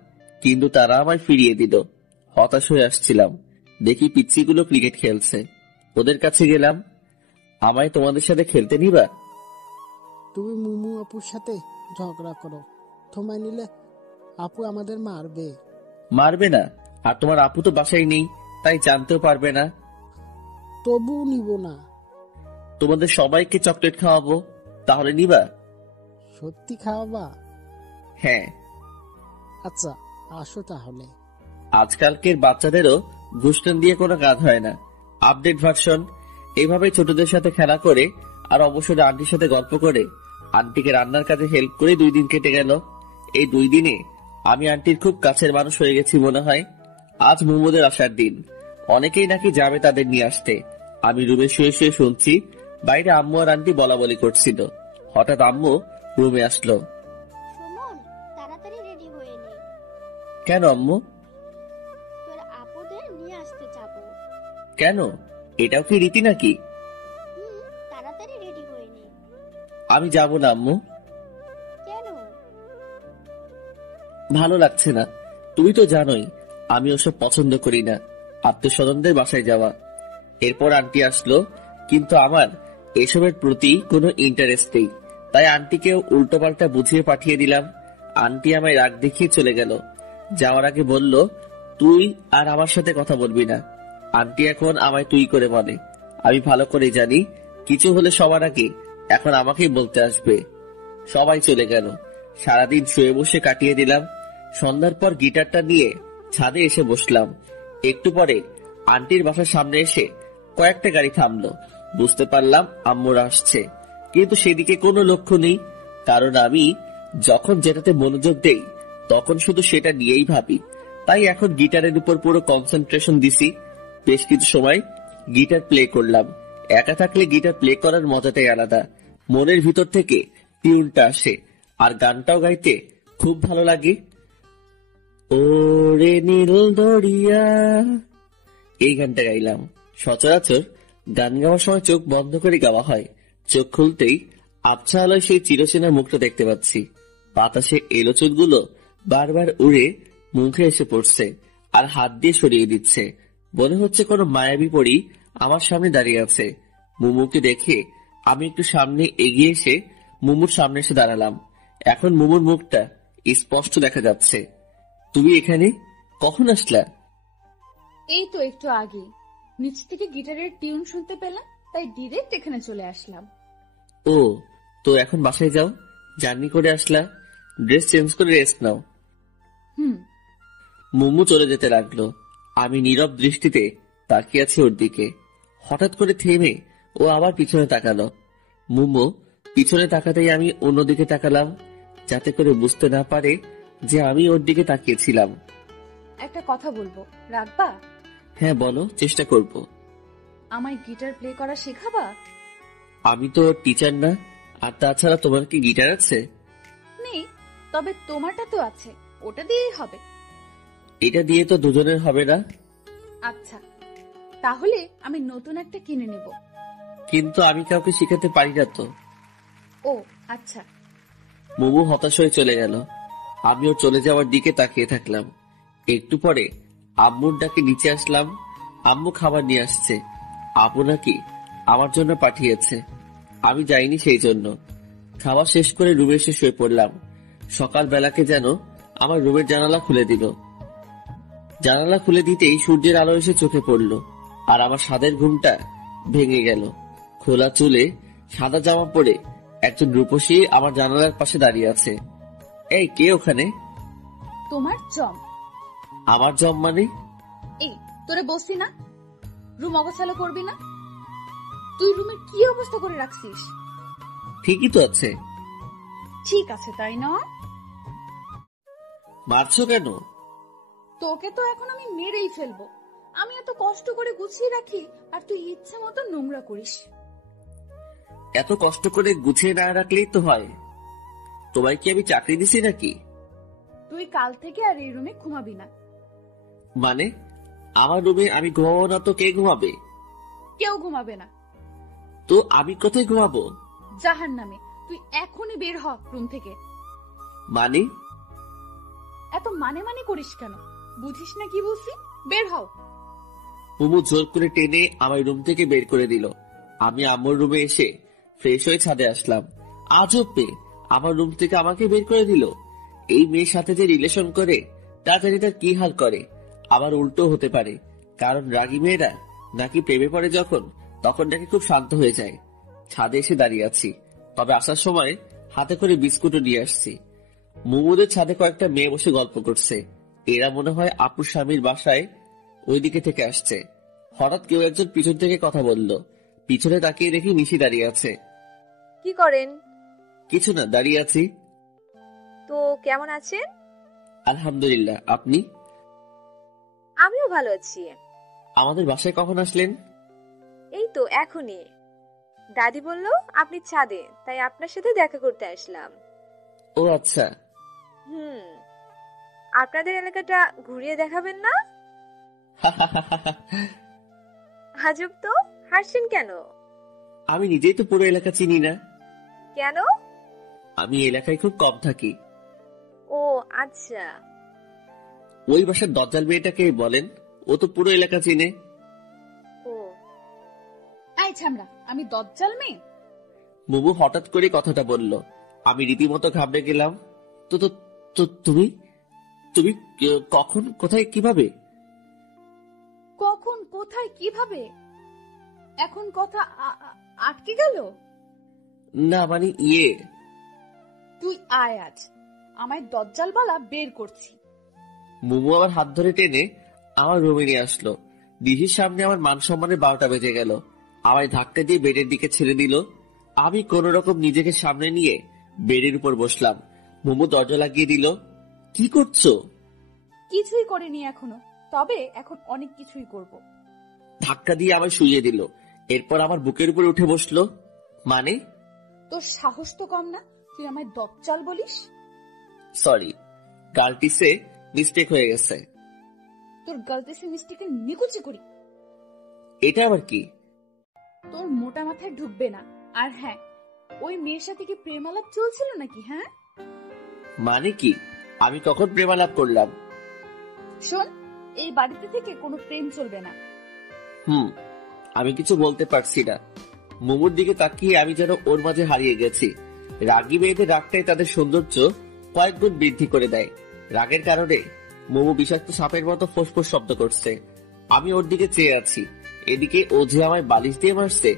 কিন্তু তারা আমায় ফিরিয়ে দিল। হতাশ হয়ে আসছিলাম, দেখি পিচ্চিগুলো ক্রিকেট খেলছে। ওদের কাছে গেলাম, আমায় তোমাদের সাথে খেলতে নিবা? তুমি মুমু আপুর সাথে ঝগড়া করো, তোমায় নিলে আপু আমাদের মারবে। মারবে না, আর তোমার আপু তো বাসায় নেই, তাই জানতেও পারবে না। তবু নিব না। তোমাদের সবাইকে চকলেট খাওয়াবো, তাহলে নিবা? সত্যি খাওয়াবা? হ্যাঁ। আচ্ছা, আসো তাহলে। আজকালকের বাচ্চাদেরও ঘুষটান দিয়ে কোনো কাজ হয় না, আপডেট ভার্সন। এইভাবে ছোটদের সাথে খেলা করে আর অবসরে আন্টির সাথে গল্প করে আন্টিকে রান্নার কাজে হেল্প করে 2 দিন কেটে গেল। এই 2 দিনে আমি আন্টির খুব কাছের মানুষ হয়ে গেছি মনে হয়। আজ মুমুদের আসার দিন, অনেকেই নাকি যাবে তাদের নিয়ে আসতে। আমি রুমে শুয়ে শুয়ে শুনছি বাইরে আম্মু আর আন্টি বলা বলি করছিল। হঠাৎ আম্মু রুমে আসলো। সুমন, তাড়াতাড়ি রেডি হয়ে নে। কেন আম্মু? তোর আপুদের নিয়ে আসতে যাব। কেন? এটাও কি রীতি নাকি? তাড়াতাড়ি রেডি হয়ে নে। আমি যাব না আম্মু। কেন? ভালো লাগছে না, তুমি তো জানোই আমি ওসব পছন্দ করি না, আত্মীয়স্বজনদের বাসায় যাওয়া। এরপর আন্টি আসলো, কিন্তু আমার এসবের প্রতি কোনো ইন্টারেস্ট নেই, তাই আন্টিকে উল্টোপাল্টা বুঝিয়ে পাঠিয়ে দিলাম। আন্টি আমায় রাগ দেখিয়ে চলে গেল। যাওয়ার আগে বলল, তুই আর আমার সাথে কথা বলবি না। আন্টি এখন আমায় তুই করে বলে। আমি ভালো করে জানি কিছু হলে সবার আগে এখন আমাকেই বলতে আসবে। সবাই চলে গেল। সারাদিন শুয়ে বসে কাটিয়ে দিলাম। সন্ধ্যার পর গিটারটা নিয়ে ছাদে এসে বসলাম। একটু পরে আন্টির বাসার সামনে এসে কয়েকটা গাড়ি থামলো। বুঝতে পারলাম আম্মুরা আসছে, কিন্তু সেদিকে কোনো লক্ষ্য নেই, কারণ আমি যখন যেটাতে মনোযোগ দেই তখন শুধু সেটা নিয়েই ভাবি। তাই এখন গিটারের উপর পুরো কনসেন্ট্রেশন দিছি। বেশ কিছু সময় গিটার প্লে করলাম। একা থাকলে গিটার প্লে করার মজাটাই আলাদা। মনের ভিতর থেকে টিউনটা আসে, আর গানটাও গাইতে খুব ভালো লাগে। ওরে নীল দরিয়া, এই গানটা গাইলাম। সচরাচর গান গাওয়ার সময় চোখ বন্ধ করে গাওয়া হয়। চোখ খুলতেই আবছা আলোয় সেই চিরচেনা মুখটা দেখতে পাচ্ছি। বাতাসে এলো চুলগুলো বারবার উড়ে মুখে এসে পড়ছে আর হাত দিয়ে সরিয়ে দিচ্ছে। মনে হচ্ছে কোনো মায়াবী পরী আমার সামনে দাঁড়িয়ে আছে। মুমুকে দেখে আমি একটু সামনে এগিয়ে এসে মুমুর সামনে এসে দাঁড়ালাম। এখন মুমুর মুখটা স্পষ্ট দেখা যাচ্ছে। তুমি এখানে কখন আসলা? এই তো একটু আগে নিচ থেকে গিটারের টিউন শুনতে পেলাম, তাই ডিরেক্ট এখানে চলে আসলাম। ও, তো এখন বাসায় যাও, জার্নি করে আসলা, ড্রেস চেঞ্জ করে রেস্ট নাও। মুমু চলে যেতে লাগলো। আমি নীরব দৃষ্টিতে তাকিয়ে আছি ওর দিকে। হঠাৎ করে থেমে ও আবার পিছনে তাকালো। মুমো পিছনে তাকাতেই আমি অন্যদিকে তাকালাম, যাতে করে বুঝতে না পারে যে আমি ওর দিকে তাকিয়েছিলাম। একটা কথা বলবো, রাখবা? হ্যাঁ বলো, চেষ্টা করব। আমায় গিটার প্লে করা শেখাবা? আমি তো টিচার না, আর তাছাড়া তোমার কি গিটার আছে? নেই, তবে তোমারটা তো আছে, ওটা দিয়েই হবে। এটা দিয়ে তো দুজনের হবে না। আচ্ছা, তাহলে আমি নতুন একটা কিনে নেব। কিন্তু আমি কাউকে শেখাতে পারি না তো। ও আচ্ছা। মুমু হতাশ হয়ে চলে গেল। আমি ওর চলে যাওয়ার দিকে তাকিয়ে থাকলাম। একটু পরে আম্মুর ডাকে নিচে আসলাম। আম্মু খাবার নিয়ে আসছে। আপু নাকি আমার জন্য পাঠিয়েছে, আমি যাইনি সেই জন্য। খাওয়া শেষ করে রুমে এসে শুয়ে পড়লাম। সকালবেলাকে যেন আমার রুমের জানালা খুলে দিল। জানালা খুলে দিতেই সূর্যের আলো এসে চোখে পড়ল, আর আমার সাদের ঘুমটা ভেঙে গেল। খোলা চুলে সাদা জামা পরে একজন রূপসী আমার জানালার পাশে দাঁড়িয়ে আছে। এই, কে ওখানে? তোমার জম। আমার জম মানে? এই, তোরে বসছি না, রুম অগোছালো করবি না? তুই রুমের কি অবস্থা করে রাখছিস? ঠিকই তো আছে। ঠিক আছে, তাই না? মারছো কেন? তোকে তো এখন আমি মেরেই ফেলবো। আমি এত কষ্ট করে গুছিয়ে রাখি, আর তুই ইচ্ছে মতো নোংরা করিস। এত কষ্ট করে গুছিয়ে না রাখলেই তো হয়। তোমায় কি আমি চাকরি দিছি নাকি? তুই কাল থেকে আর এই রুমে ঘুমাবি না। মানে আমার রুমে আমি ঘুমাবো না তো কে ঘুমাবে? কেউ ঘুমাবে না। তো আমি কোথায় ঘুমাবো? জাহান্নামে। তুই এখনই বের হ রুম থেকে। মানে? এত মানে মানে করিস কেন? বুঝিস না কি বলছি? বের হও। মুমু জোর করে টেনে আমার রুম থেকে বের করে দিল। আমি আম্মুর রুমে এসে ফ্রেশ হয়ে ছাদে আসলাম। আজব পেয়ে আমার রুম থেকে আমাকে বের করে দিল। এই মেয়ের সাথে যে রিলেশন করে তা জানি তার কি হাল করে। আবার উল্টো হতে পারে, কারণ রাগী মেয়েরা নাকি প্রেমে পড়ে যখন, তখন নাকি খুব শান্ত হয়ে যায়। ছাদে এসে দাঁড়িয়ে আছি, তবে আসার সময় হাতে করে বিস্কুটও নিয়ে আসছি। মুমুদের ছাদে কয়েকটা মেয়ে বসে গল্প করছে। এরা মনে হয় আপুর স্বামীর বাসায় ওইদিকে থেকে আসছে। হঠাৎ কেউ একজন পিছন থেকে কথা বলল। পিছনে তাকিয়ে দেখি নিশি দাঁড়িয়ে আছে। কি করেন? কিছু না, দাঁড়িয়ে আছি। তো কেমন আছেন? আলহামদুলিল্লাহ, আপনি? আমিও ভালো আছি। আমাদের বাসায় কখন আসলেন? এই তো এখনই। দাদি বলল আপনি ছাদে, তাই আপনার সাথে দেখা করতে আসলাম। ও আচ্ছা। আপনাদের এলাকাটা ঘুরিয়ে দেখাবেন না? আজব তো, হাসছেন কেন? আমি নিজেই তো পুরো এলাকা চিনি না। কেন? আমি এলাকায় খুব কম থাকি। ও আচ্ছা। ওই বাসার দজ্জাল মেয়েটাকে বলেন, ও তো পুরো এলাকা চিনে। ও এই ছামড়া, আমি দজ্জাল মেয়ে? মুমু হঠাৎ করে কথাটা বলল। আমি রীতিমতো ঘাবড়ে গেলাম। তো তো তো তুমি তুমি কখন, কোথায়, কিভাবে? কখন, কোথায়, কিভাবে? এখন কথা আটকে গেল? না মানে তুই আয়, আজ আমায় দজ্জাল বলা বের করছি। মুমু আমার হাত ধরে টেনে আমার রুমে নিয়ে আসলো। দিদির সামনে আমার মান সম্মানের 12টা বেজে গেল। আমায় ধাক্কা দিয়ে বেডের দিকে ছেড়ে দিল। আমি কোন রকম নিজেকে সামনে নিয়ে বেডের উপর বসলাম। মুমু দরজা লাগিয়ে দিল। কি করছো? কিছুই করিনি এখনো, তবে এখন অনেক কিছুই করব। ধাক্কা দিয়ে আমায় শুইয়ে দিল। এরপর আমার বুকের উপর উঠে বসলো। মানে? তোর সাহস তো কম না, তুই আমায় দজ্জাল বলিস? সরি, গালটিসে মিস্টেক হয়ে গেছে। তোর গালতিসে মিস্টেকে নিকুচি করি। এটা আবার কি? তোর মোটা মাথায় ঢুকবে না। আর হ্যাঁ, ওই মেয়ের সাথে কি প্রেমালাপ চলছিল নাকি? হ্যাঁ মানে কি? আমি কখন প্রেমালাপ করলাম? শোন, এই বাড়িতে থেকে কোনো প্রেম চলবে না। আমি কিছু বলতে পারছি না। মুমুর দিকে তাকিয়ে আমি যেন ওর মাঝে হারিয়ে গেছি। রাগী মেয়েদের রাগটাই তাদের সৌন্দর্য কয়েক গুণ বৃদ্ধি করে দেয়। রাগের কারণে মুমু বিষাক্ত সাপের মতো ফোঁসফোঁস শব্দ করছে। আমি ওর দিকে চেয়ে আছি। এদিকে ও যে আমায় বালিশ দিয়ে মারছে,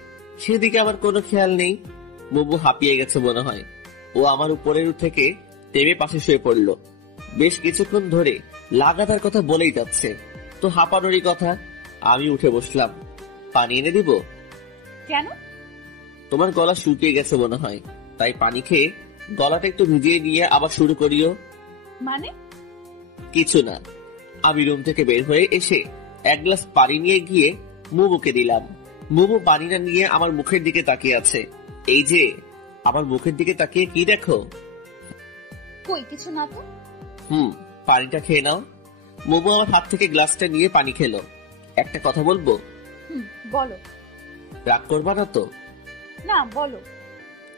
সেদিকে আমার কোনো খেয়াল নেই। মুমু হাঁপিয়ে গেছে মনে হয়। ও আমার উপরের থেকে টেনে পাশে শুয়ে পড়ল। বেশ কিছুক্ষণ ধরে লাগাতার কথা বলেই যাচ্ছে। তো হাঁপানোরই কথা। আমি উঠে বসলাম। পানি এনে দিব? কেন? তোমার গলা শুকিয়ে গেছে মনে হয়, তাই পানি খেয়ে গলাটা একটু ভিজিয়ে নিয়ে আবার শুরু করিও। মানে? কিছু না। আমি রুম থেকে বের হয়ে এসে এক গ্লাস পানি নিয়ে গিয়ে মুমুকে দিলাম। মুমু পানিটা নিয়ে আমার মুখের দিকে তাকিয়ে আছে। এই যে, আমার মুখের দিকে তাকিয়ে কি দেখো? কই কিছু না তো। পানিটা খেয়ে নাও। মুমু আমার হাত থেকে গ্লাসটা নিয়ে পানি খেলো। একটা কথা বলবো? বলো। রাগ করবা না তো? না, বলো।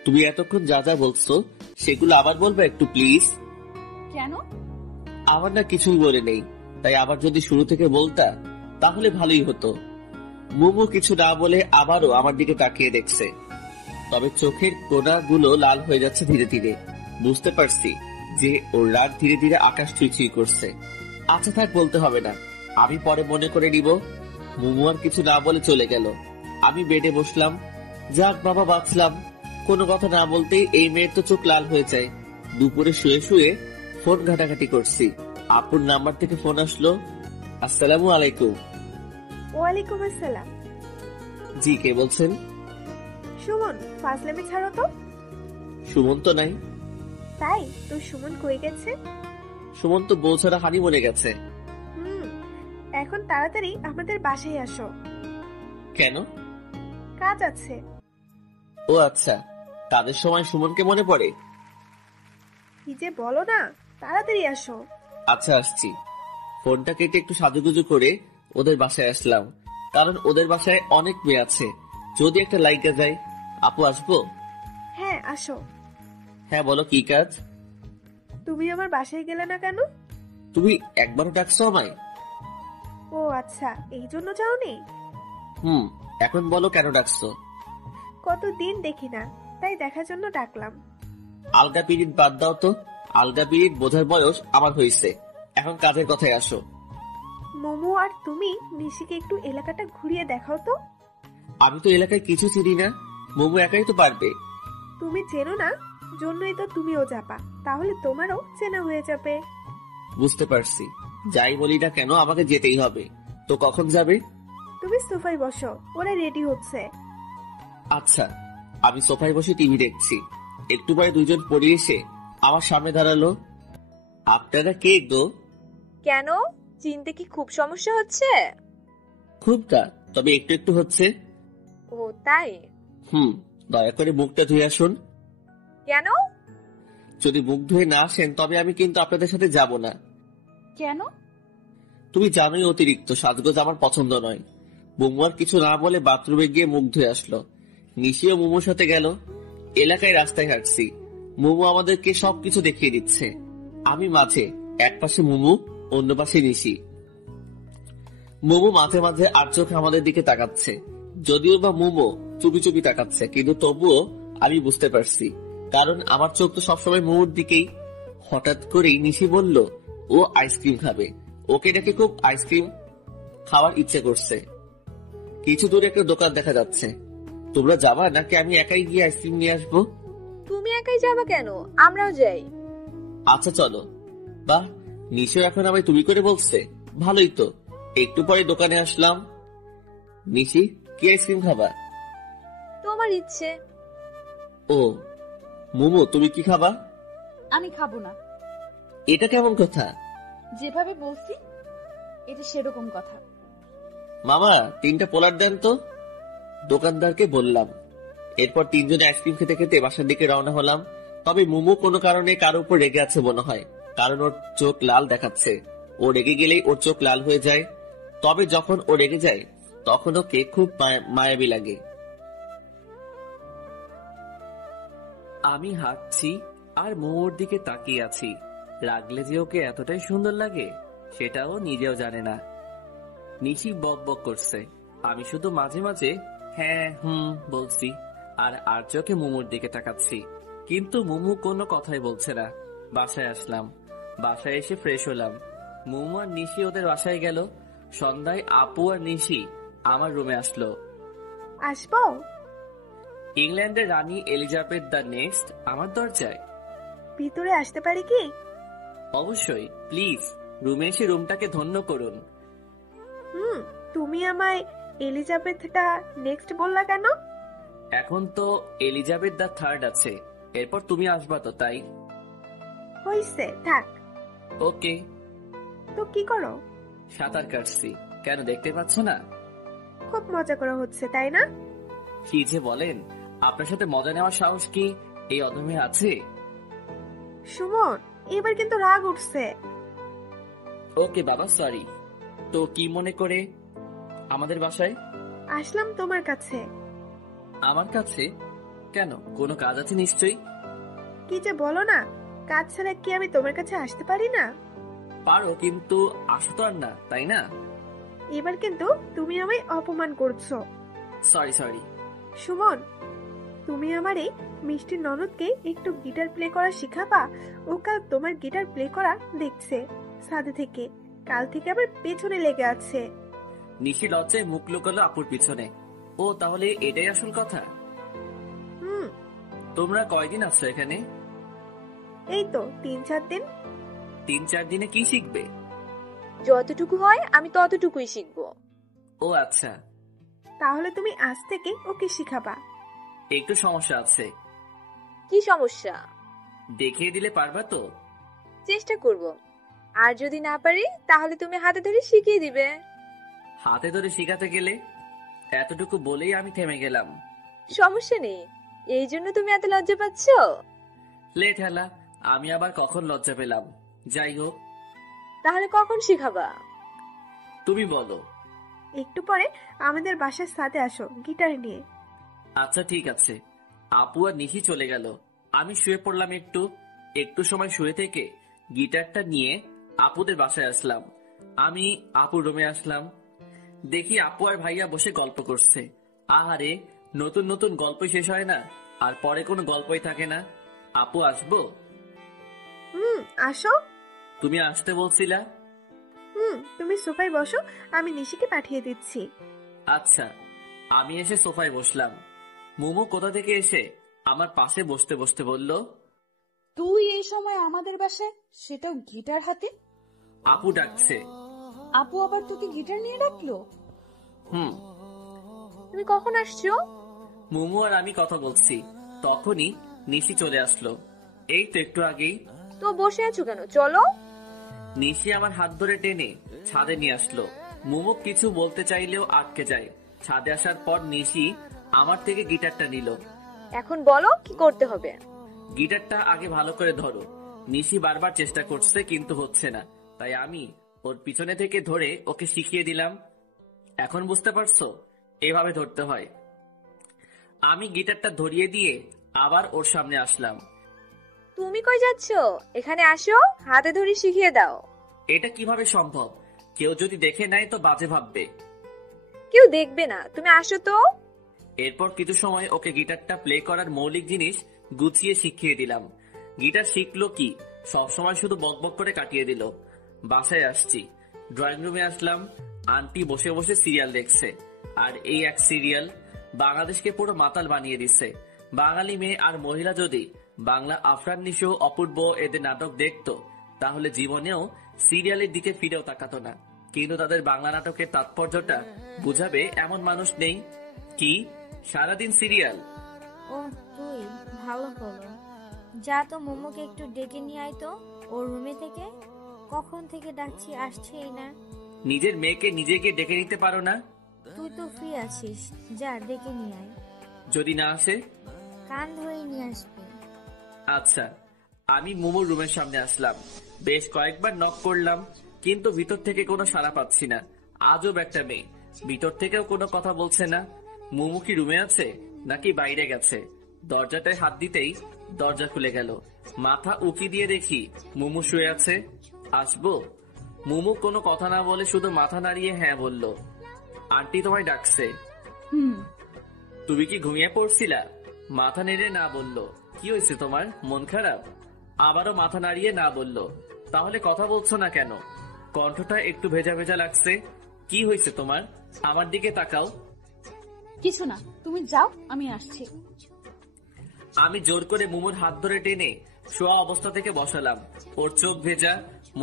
তুমি এতক্ষণ যা যা বলছো সেগুলো আবার বলবে একটু প্লিজ? কেন? আমার না কিছুই বলে নেই, তাই আবার যদি শুরু থেকে বলতা তাহলে ভালোই হতো। মুমু কিছু না বলে আবারও আমার দিকে তাকিয়ে দেখছে, তবে চোখের কোণাগুলো লাল হয়ে যাচ্ছে ধীরে ধীরে। বুঝতে পারছি যে ওর রাগ ধীরে ধীরে আকাশ ছুঁই করছে। আচ্ছা থাক, বলতে হবে না, আমি পরে মনে করে নিব। মুমু আর কিছু না বলে চলে গেল। আমি বেডে বসলাম। যাক বাবা, বাঁচলাম। কোনো কথা না বলতেই এই মেয়ের তো চোখ লাল হয়ে যায়। দুপুরে শুয়ে শুয়ে ফোন ঘাটাঘাটি করছি, আপুর নাম্বার থেকে ফোন আসলো। আসসালামু আলাইকুম। ওয়ালাইকুম আসসালাম। জি, কে বলছেন? সুমন, ফাজলামি ছাড়ো তো। সুমন তো নাই। তাই তো? সুমন কই গেছে? সুমন তো বউ ছাড়া হানিমুনে গেছে। এখন তাড়াতাড়ি আমাদের বাসায় আসো। কেন? কাজ আছে। ও আচ্ছা, কাজের সময় সুমনকে মনে পড়ে? কি যে বলো না, তাড়াতাড়ি আসো। আচ্ছা, আসছি। ফোনটা কেটে একটু সাজুগুজু করে ওদের বাসায় আসলাম, কারণ ওদের বাসায় অনেক মেয়ে আছে, যদি একটা লাইকা যায়। আপু, আসবো? হ্যাঁ, আসো। হ্যাঁ, বলো কি কাজ? তুমি আমার বাসায় গেলে না কেন? তুমি একবারও ডাকছো আমায়? ও আচ্ছা, এই জন্য যাওনি? এখন বলো কেন ডাকছো? কতদিন দেখি না, তাই দেখার জন্য ডাকলাম। আলগা পিরিয়ড বাদ দাও তো। আলগা পিরিয়ড বোঝার বয়স আমার হয়েছে, এখন কাজের কথায় আসো। মোমো আর তুমি নিশিকে একটু এলাকাটা ঘুরিয়ে দেখাও তো। আমি তো এলাকায় কিছু চিনি না, মোমো একাই তো পারবে। তুমি চেনো না, জন্যই তো তুমিও যাবা, তাহলে তোমারও চেনা হয়ে যাবে। বুঝতে পারছি, যাই বলি না কেন আমাকে যেতেই হবে। তো কখন যাবে? তুমি সোফায় বসো, ওরা রেডি হচ্ছে। আচ্ছা। আমি সোফায় বসে টিভি দেখছি। একটু পরে দুজন পড়ে এসে আমার সামনে দাঁড়ালো। আপনারা কে গো? কেন, চিনতে কি খুব সমস্যা হচ্ছে? খুবটা, তবে একটু একটু হচ্ছে। ও তাই? দয়া করে মুখটা ধুয়ে আসুন। কেন? যদি মুখ ধুয়ে না আসেন তবে আমি কিন্তু আপনাদের সাথে যাব না। কেন? তুমি জানোই অতিরিক্ত সাজগোজ আমার পছন্দ নয়। মোমো আর কিছু না বলে বাথরুমে গিয়ে মুখ ধুয়ে আসলো। নিশিও মোমোর সাথে গেল। এলাকায় রাস্তায় হাঁটছি, মোমো আমাদেরকে সবকিছু দেখিয়ে দিচ্ছে। আমি মাঝে, এক পাশে মোমো, অন্য পাশে নিশি। মোমো মাঝে মাঝে আর চোখে আমাদের দিকে তাকাচ্ছে, যদিও বা মোমো চুপি চুপি তাকাচ্ছে, কিন্তু তবুও আমি বুঝতে পারছি, কারণ আমার চোখ তো সবসময় মোমোর দিকেই। হঠাৎ করেই নিশি বলল ও আইসক্রিম খাবে, ওকে নাকি খুব আইসক্রিম খাওয়ার ইচ্ছে করছে। কিছু দূরে একটা দোকান দেখা যাচ্ছে। তোমরা যাবা নাকি আমি একাই গিয়ে আইসক্রিম নিয়ে আসবো? তুমি একাই যাবা কেন, আমরাও যাই। আচ্ছা চলো। বাহ, নিশো এখন আমায় তুমি করে বলছে, ভালোই তো। একটু পরে দোকানে আসলাম। নিশি, কি আইসক্রিম খাবা? তোমার ইচ্ছে। ও মোমো, তুমি কি খাবা? আমি খাবো না। এটা কেমন কথা? যেভাবে বলছি এটা সেরকম কথা। মামা, 3টা পোলার দেন তো। দোকানদারকে বললাম। এরপর তিনজনে আইসক্রিম খেতে খেতে বাসার দিকে রওনা হলাম। তবে মোমো কোনো কারণে কারো উপর রেগে আছে মনে হয়, কারণ ওর চোখ লাল দেখাচ্ছে। ও রেগে গেলেই ওর চোখ লাল হয়ে যায়, তবে যখন ও রেগে যায় তখন ওকে খুব মায়াবী লাগে। আমি হাঁটছি আর মোমোর দিকে তাকিয়ে আছি। রাগলে যে ওকে এতটাই সুন্দর লাগে সেটাও নিজেও জানে না। নিশি বক বক করছে, আমি শুধু মাঝে মাঝে হ্যাঁ বলছি আর চোখে মোমোর দিকে তাকাচ্ছি, কিন্তু মোমো কোনো কথাই বলছে না। বাসায় আসলাম। বাসায় এসে ফ্রেশ হলাম। মোমো আর নিশি ওদের বাসায় গেল। সন্ধ্যায় আপু আর নিশি আমার রুমে আসলো। আসবো? ইংল্যান্ডের রানী এলিজাবেথ দ্য নেক্সট আমার দরজায়। ভিতরে আসতে পারি কি? অবশ্যই, প্লিজ রুমে এসে রুমটাকে ধন্য করুন। তুমি আমায় এলিজাবেথটা নেক্সট বললা কেন? এখন তো এলিজাবেথ দ্য থার্ড আছে, এরপর তুমি আসবা তো, তাই? হইছে, থাক। ওকে। তো কি করো? সাঁতার কাটছি। কেন, দেখতে পাচ্ছ না? খুব মজা করা হচ্ছে, তাই না? কি যে বলেন, আপনার সাথে মজা নেওয়ার সাহস কি এই অদমে আছে? সুমন, এবার কিন্তু রাগ উঠছে। ওকে বাবা, সরি। তো কি মনে করে আমাদের বাসায় আসলাম তোমার কাছে। আমার কাছে কেন, কোনো কাজ আছে নিশ্চয়ই? কি যে বলো না, কাজ ছাড়া কি আমি তোমার কাছে আসতে পারি না? পারো, কিন্তু আসো তো আর না, তাই না? এবার কিন্তু তুমি আমায় অপমান করছো। সরি। সুমন, তুমি আমার এই মিষ্টি ননদকে একটু গিটার প্লে করা শিখাবা। ও কাল তোমার গিটার প্লে করা দেখছে ছাদে থেকে, কাল থেকে আবার পেছনে লেগে আছে। নিশি লজ্জায় মুখ লুকালো আপুর পিছনে। ও, তাহলে এটাই আসল কথা? তোমরা কয়দিন আছো এখানে? এই তো 3-4 দিন। 3-4 দিনে কি শিখবে? যতটুকু হয় আমি ততটুকুই শিখবো। ও আচ্ছা। তাহলে তুমি আজ থেকে ওকে শিখাবা। একটু সমস্যা আছে। কি সমস্যা? দেখিয়ে দিলে পারবা তো? চেষ্টা করব, আর যদি না পারি তাহলে তুমি হাতে ধরে শিখিয়ে দিবে। হাতে ধরে শিখাতে গেলে? এতটুকু বলেই আমি থেমে গেলাম। সমস্যা নেই, এই জন্য তুমি এত লজ্জা পাচ্ছ? লেট হেলা, আমি আবার কখন লজ্জা পেলাম? যাই হোক। তাহলে কখন শিখাবা? তুমি বলো। একটু পরে আমাদের বাসার ছাদে আসো গিটার নিয়ে। আচ্ছা ঠিক আছে। আপু আর নিশি চলে গেল। আমি শুয়ে পড়লাম। একটু সময় শুয়ে থেকে গিটারটা নিয়ে আপুদের বাসায় আসলাম। আমি আপুর রুমে আসলাম। দেখি আপু আর ভাইয়া বসে গল্প করছে। আহারে, নতুন নতুন গল্প শেষ হয় না, আর পরে কোনো গল্পই থাকে না। আপু, আসবো? আসো। তুমি আসতে বলছিলা? তুমি সোফায় বসো, আমি নিশিকে পাঠিয়ে দিচ্ছি। আচ্ছা। আমি এসে সোফায় বসলাম। মোমো কোথা থেকে এসে আমার পাশে বসতে বসতে বলল, তুই এই সময় আমাদের বাসায়, সেটাও গিটার হাতে? আপু ডাকছে। আপু আবার তোকে গিটার নিয়ে ডাকলো? তুমি কখন আসছো? মোমো আর আমি কথা বলছি, তখনই নিশি চলে আসলো। এই তো একটু আগেই। তো বসে আছো কেন, চলো। নিশি আমার হাত ধরে টেনে ছাদে নিয়ে আসলো। মোমো কিছু বলতে চাইলেও আটকে যায়। ছাদে আসার পর নিশি আমার থেকে গিটারটা নিল। এখন বলো কি করতে হবে। গিটারটা আগে ভালো করে ধরো। নিশি বারবার চেষ্টা করছে, কিন্তু হচ্ছে না, তাই আমি ওর পিছনে থেকে ধরে ওকে শিখিয়ে দিলাম। এখন বুঝতে পারছো, এভাবে ধরতে হয়। আমি গিটারটা ধরিয়ে দিয়ে আবার ওর সামনে আসলাম। তুমি কই যাচ্ছ? এখানে আসো, হাতে ধরে শিখিয়ে দাও। এটা কিভাবে সম্ভব? কেউ যদি দেখে নেয় তো বাজে ভাববে। কেউ দেখবে না, তুমি আসো তো। এরপর কিছু সময় ওকে গিটারটা প্লে করার মৌলিক জিনিস গুছিয়ে শিখিয়ে দিলাম। গিটার শিখলো কি, সবসময় শুধু বকবক করে কাটিয়ে দিল। বাসায় আসছি, ড্রয়িং রুমে আসলাম। আন্টি বসে বসে সিরিয়াল দেখছে, আর এই এক সিরিয়াল বাংলাদেশকে পুরো মাতাল বানিয়ে দিচ্ছে। বাঙালি মেয়ে আর মহিলা যদি বাংলা আফরান নিশো, অপূর্ব এদের নাটক দেখতো, তাহলে জীবনেও সিরিয়ালের দিকে ফিরেও তাকাতো না। কিন্তু তাদের বাংলা নাটকের তাৎপর্যটা বুঝাবে এমন মানুষ নেই। কি সারাদিন সিরিয়াল? ও তুই, ভালো হলো। যা তো মোমোকে একটু ডেকে নিয়ে আয় তো ওর রুমে থেকে। কখন থেকে ডাকছি, আসছেই না। নিজের মেয়েকে নিজেকে ডেকে নিতে পারো না? তুই তো ফ্রি আছিস, যা ডেকে নিয়ে আয়। যদি না আসে? কান ধরে নিয়ে আসবি। আচ্ছা। আমি মোমোর রুমের সামনে আসলাম। বেশ কয়েকবার নক করলাম, কিন্তু ভিতর থেকে কোনো সাড়া পাচ্ছি না। আজব একটা মেয়ে, ভিতর থেকেও কোনো কথা বলছে না। মোমো কি রুমে আছে নাকি বাইরে গেছে? দরজাটায় হাত দিতেই দরজা খুলে গেল। মাথা উকি দিয়ে দেখি মোমো শুয়ে আছে। আসবো? মোমো কোনো কথা না বলে শুধু মাথা নাড়িয়ে হ্যাঁ বলল। আন্টি তোমায় ডাকছে। তুমি কি ঘুমিয়ে পড়ছিলা? মাথা নেড়ে না বলল। কি হয়েছে তোমার, মন খারাপ? আবারও মাথা নাড়িয়ে না বলল। তাহলে কথা বলছো না কেন? কণ্ঠটা একটু ভেজা ভেজা লাগছে। কি হয়েছে তোমার? আমার দিকে তাকাও। কিছু না, তুমি যাও, আমি আসছি। আমি জোর করে মোমোর হাত ধরে টেনে শোয়া অবস্থা থেকে বসালাম। ওর চোখ ভেজা,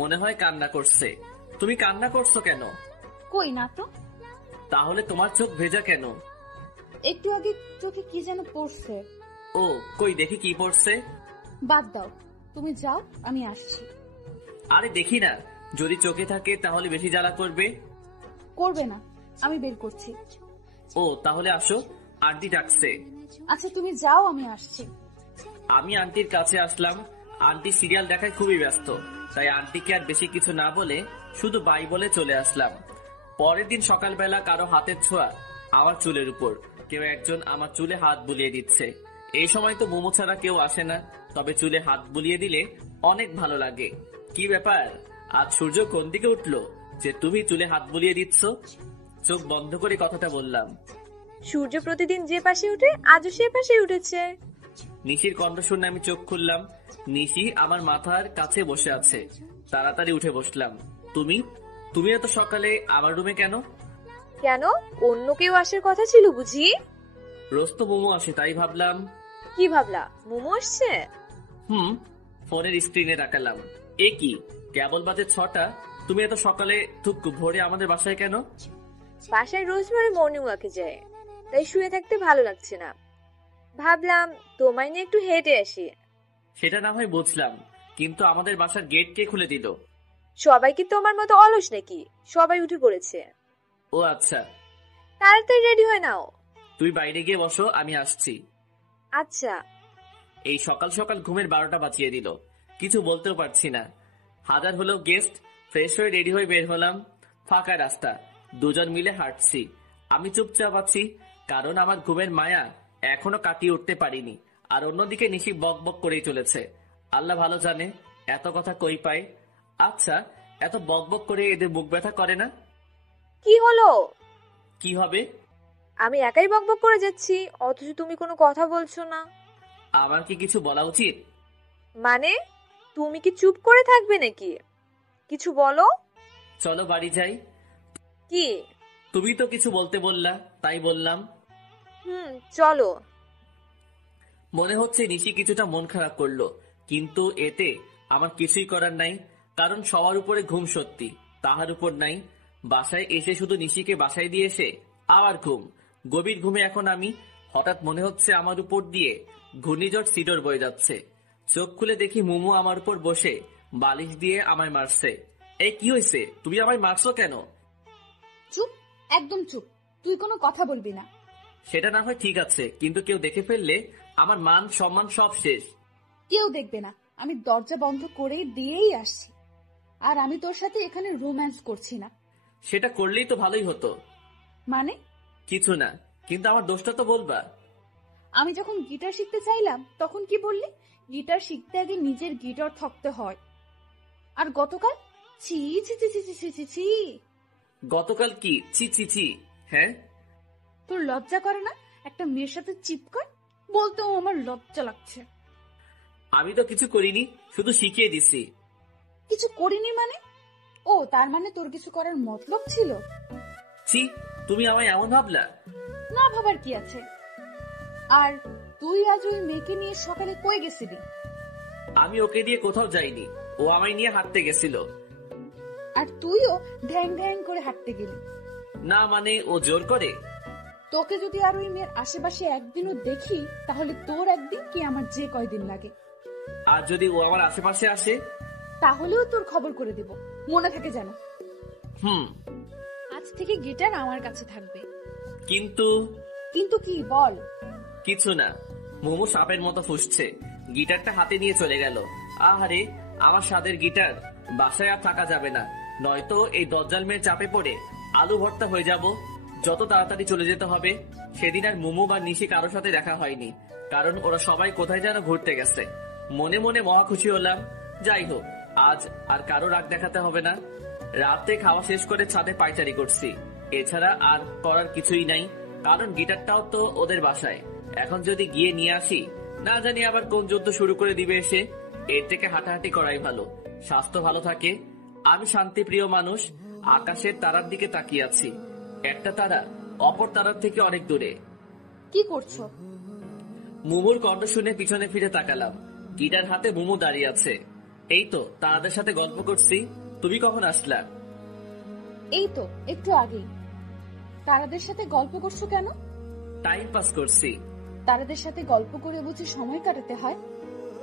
মনে হয় কান্না করছে। তুমি কান্না করছো কেন? কই না তো। তাহলে তোমার চোখ ভেজা কেন? একটু আগে চোখে কি যেন পড়ছে। ও কই দেখি কি পড়ছে। বাদ দাও, তুমি যাও, আমি আসছি। আরে দেখি না, যদি চোখে থাকে তাহলে বেশি জ্বালা করবে। করবে না, আমি বের করছি। ও তাহলে আসো, আন্টি ডাকছে। আচ্ছা তুমি যাও, আমি আসছি। আমি আন্টির কাছে আসলাম। আন্টি সিরিয়াল দেখায় খুবই ব্যস্ত, তাই আন্টিকে আর বেশি কিছু না বলে শুধু বাই বলে চলে আসলাম। পরের দিন সকালবেলা কারো হাতের ছোঁয়া আমার চুলের উপর, কেউ একজন আমার চুলে হাত বুলিয়ে দিচ্ছে। এই সময় তো মোমো ছাড়া কেউ আসে না, তবে চুলে হাত বুলিয়ে দিলে অনেক ভালো লাগে। কি ব্যাপার, আজ সূর্য কোন দিকে উঠলো যে তুমি চুলে হাত বুলিয়ে দিচ্ছ? চোখ বন্ধ করে কথাটা বললাম। সূর্য প্রতিদিন যে পাশে উঠে আজও সে পাশে উঠেছে। নিশির কণ্ঠ শুনে আমি চোখ খুললাম। নিশি আমার মাথার কাছে বসে আছে। তাড়াতাড়ি উঠে বসলাম। তুমি তুমি এত সকালে আমার রুমে কেন? কেন, অন্য কেউ আসার কথা ছিল বুঝি? রোজ তো মোমো আসে, তাই ভাবলাম। কি ভাবলা, মোমো আসছে? ফোনের স্ক্রিনে তাকালাম। এ কি, কেবল বাজে 6টা, তুমি এত সকালে ভোরে আমাদের বাসায় কেন? বাসায় রোজ ভোরে মর্নিং ওয়াকে যায়, তাই শুয়ে থাকতে ভালো লাগছে না, ভাবলাম তোমায় নিয়ে একটু হেঁটে আসি। সেটা না হয় বুঝলাম, কিন্তু আমাদের বাসার গেট কে খুলে দিল? সবাই কি তোমার মতো অলস নাকি? সবাই উঠে পড়েছে। ও আচ্ছা, তাড়াতাড়ি রেডি হয়ে নাও। তুই বাইরে গিয়ে বসো, আমি আসছি। আচ্ছা। এই সকাল সকাল ঘুমের 12টা বাজিয়ে দিল। কিছু বলতেও পারছি না। হাজার হলো গেস্ট। ফ্রেশ হয়ে রেডি হয়ে বের হলাম। ফাঁকা রাস্তা, দুজন মিলে হাঁটছি। আমি চুপচাপ আছি, কারণ আমার ঘুমের মায়া এখনো কাটিয়ে উঠতে পারিনি। আর অন্যদিকে নিশি বক বক করেই চলেছে। আল্লাহ ভালো জানে এত কথা কই পায়। আচ্ছা, এত বক বক করে এদের বুক ব্যথা করে না? কি হলো? কি হবে? আমি একাই বক বক করে যাচ্ছি, অথচ তুমি কোনো কথা বলছো না। আমার কি কিছু বলা উচিত? মানে, তুমি কি চুপ করে থাকবে নাকি? কিছু বলো। চলো বাড়ি যাই। কি? তুমি তো কিছু বলতে বললা, তাই বললাম। চলো। মনে হচ্ছে নিশি কিছুটা মন খারাপ করলো, কিন্তু এতে আমার কিছুই করার নাই, কারণ সবার উপরে ঘুম সত্যি, তাহার উপর নাই। বাসায় এসে শুধু নিশিকে বাসায় দিয়ে এসে আবার ঘুম। গভীর ঘুমে এখন আমি। হঠাৎ মনে হচ্ছে আমার উপর দিয়ে ঘূর্ণিঝড় সিডর বয়ে যাচ্ছে। চোখ খুলে দেখি মুমু আমার উপর বসে বালিশ দিয়ে আমায় মারছে। এই কি হয়েছে, তুমি আমায় মারছো কেন? চুপ, একদম চুপ, তুই কোনো কথা বলবি না। সেটা না হয় ঠিক আছে, কিন্তু কেউ দেখে ফেললে আমার মান সম্মান সব শেষ। কেউ দেখবে না, আমি দরজা বন্ধ করে দিয়েই আসছি। আর আমি তোর সাথে এখানে রোম্যান্স করছি না। সেটা করলেই তো ভালোই হতো। মানে? কিছু না, কিন্তু আমার দোষটা তো বলবা। আমি যখন গিটার শিখতে চাইলাম তখন কি বললি? গিটার শিখতে আগে নিজের গিটার থাকতে হয়। আর গতকাল ছি ছি ছি ছি ছি ছি ছি। গতকাল কি ছি ছি ছি? হ্যাঁ, তোর লজ্জা করে না একটা মেয়ের সাথে চিপকার? বলতেও আমার লজ্জা লাগছে। আমি তো কিছু করিনি, শুধু শিখিয়ে দিছি। কিছু করিনি মানে? ও তার মানে তোর কিছু করার মতলব ছিল? ছি, তুমি আমায় এমন ভাবলা? না ভাবার কি আছে। আর তুই আজ ওই মেয়েকে নিয়ে সকালে কই গেছিলি? আমি ওকে দিয়ে কোথাও যাইনি, ও আমায় নিয়ে হাঁটতে গেছিল। আর তুইও ঢ্যাং ঢ্যাং করে হাঁটতে গেলি? না মানে, ও জোর করে। তোকে যদি আর ওই মেয়ের আশেপাশে একদিনও দেখি, তাহলে তোর একদিন কি আমার যে কয়দিন লাগে। আর যদি ও আমার আশেপাশে আসে, তাহলেও তোর খবর করে দেব, মনে থাকে যেন। আজ থেকে গিটার আমার কাছে থাকবে। কিন্তু কিন্তু কি বল? কিছু না। মোমো সাপের মতো ফুসছে, গিটারটা হাতে নিয়ে চলে গেল। আহারে, আমার স্বাদের গিটার। বাসায় আর থাকা যাবে না, নয়তো এই দজ্জাল মেয়ের চাপে পড়ে আলু ভর্তা হয়ে যাব। যত তাড়াতাড়ি চলে যেতে হবে। সেদিন আর মোমো বা নিশি কারোর সাথে দেখা হয়নি, কারণ ওরা সবাই কোথায় যেন ঘুরতে গেছে। মনে মনে মহা খুশি হলাম। যাই হোক, আজ আর কারো রাগ দেখাতে হবে না। রাতে খাওয়া শেষ করে ছাদে পায়চারি করছি, এছাড়া আর করার কিছুই নাই, কারণ গিটারটাও তো ওদের বাসায়। এখন যদি গিয়ে নিয়ে আসি, না জানি আবার কোন যুদ্ধ শুরু করে দিবে এসে। এর থেকে হাঁটাহাঁটি করাই ভালো, স্বাস্থ্য ভালো থাকে। আমি শান্তিপ্রিয় মানুষ। আকাশের তারার দিকে তাকিয়ে আছি। একটা তারা অপর তারার থেকে অনেক দূরে। কি করছো? মুমুর কণ্ঠ শুনে পিছনে ফিরে তাকালাম। গিটার হাতে মুমু দাঁড়িয়ে আছে। এই তো তারাদের সাথে গল্প করছি। তুমি কখন আসলা? এই তো একটু আগেই। তারাদের সাথে গল্প করছো কেন? টাইম পাস করছি। তারাদের সাথে গল্প করে বুঝি সময় কাটাতে হয়?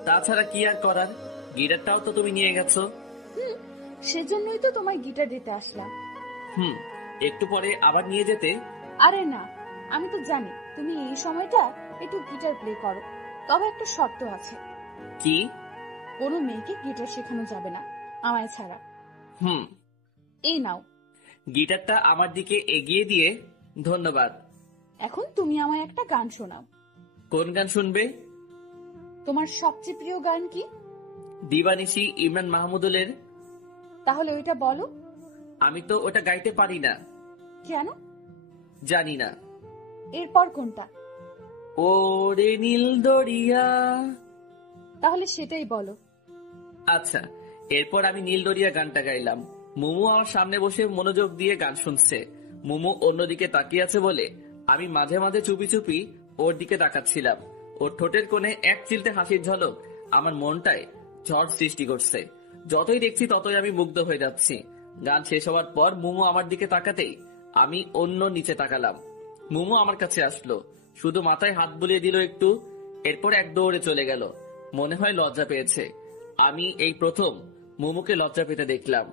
তাছাড়া কি আর করার, গিটারটাও তো তুমি নিয়ে গেছো। সেজন্যই তো তোমায় গিটার দিতে আসলাম। একটু পরে আবার নিয়ে যেতে। আরে না, আমি তো জানি তুমি এই সময়টা একটু গিটার প্লে করো, তবে একটা শর্ত আছে। কি? কোনো মেয়েকে গিটার শেখানো যাবে না আমায় ছাড়া। এই নাও। গিটারটা আমার দিকে এগিয়ে দিয়ে, ধন্যবাদ। এখন তুমি আমায় একটা গান শোনাও। কোন গান শুনবে? তোমার সবচেয়ে প্রিয় গান কি? দিবানিশি ইমরান মাহমুদুলের। তাহলে ওইটা বলো। আমি তো ওটা গাইতে পারি না। কেন? জানি না। এরপর কোনটা? ওরে নীল দরিয়া। তাহলে সেটাই বলো। আচ্ছা, এরপর আমি নীল দরিয়া গানটা গাইলাম। মুমু আমার সামনে বসে মনোযোগ দিয়ে গান শুনছে। মুমু অন্যদিকে তাকিয়ে আছে বলে আমি মাঝে মাঝে চুপি চুপি ওর দিকে তাকাচ্ছিলাম। ওর ঠোঁটের কোণে এক চিলতে হাসির ঝলক আমার মনটায় ঝড় সৃষ্টি করছে। যতই দেখছি ততই আমি মুগ্ধ হয়ে যাচ্ছি। গান শেষ হওয়ার পর মুমু আমার দিকে তাকাতেই আমি অন্য নিচে তাকালাম। মুমু আমার কাছে আসলো, শুধু মাথায় হাত বুলিয়ে দিল একটু, এরপর এক দৌড়ে চলে গেল। মনে হয় লজ্জা পেয়েছে। আমি এই প্রথম মুমুকে লজ্জা পেতে দেখলাম।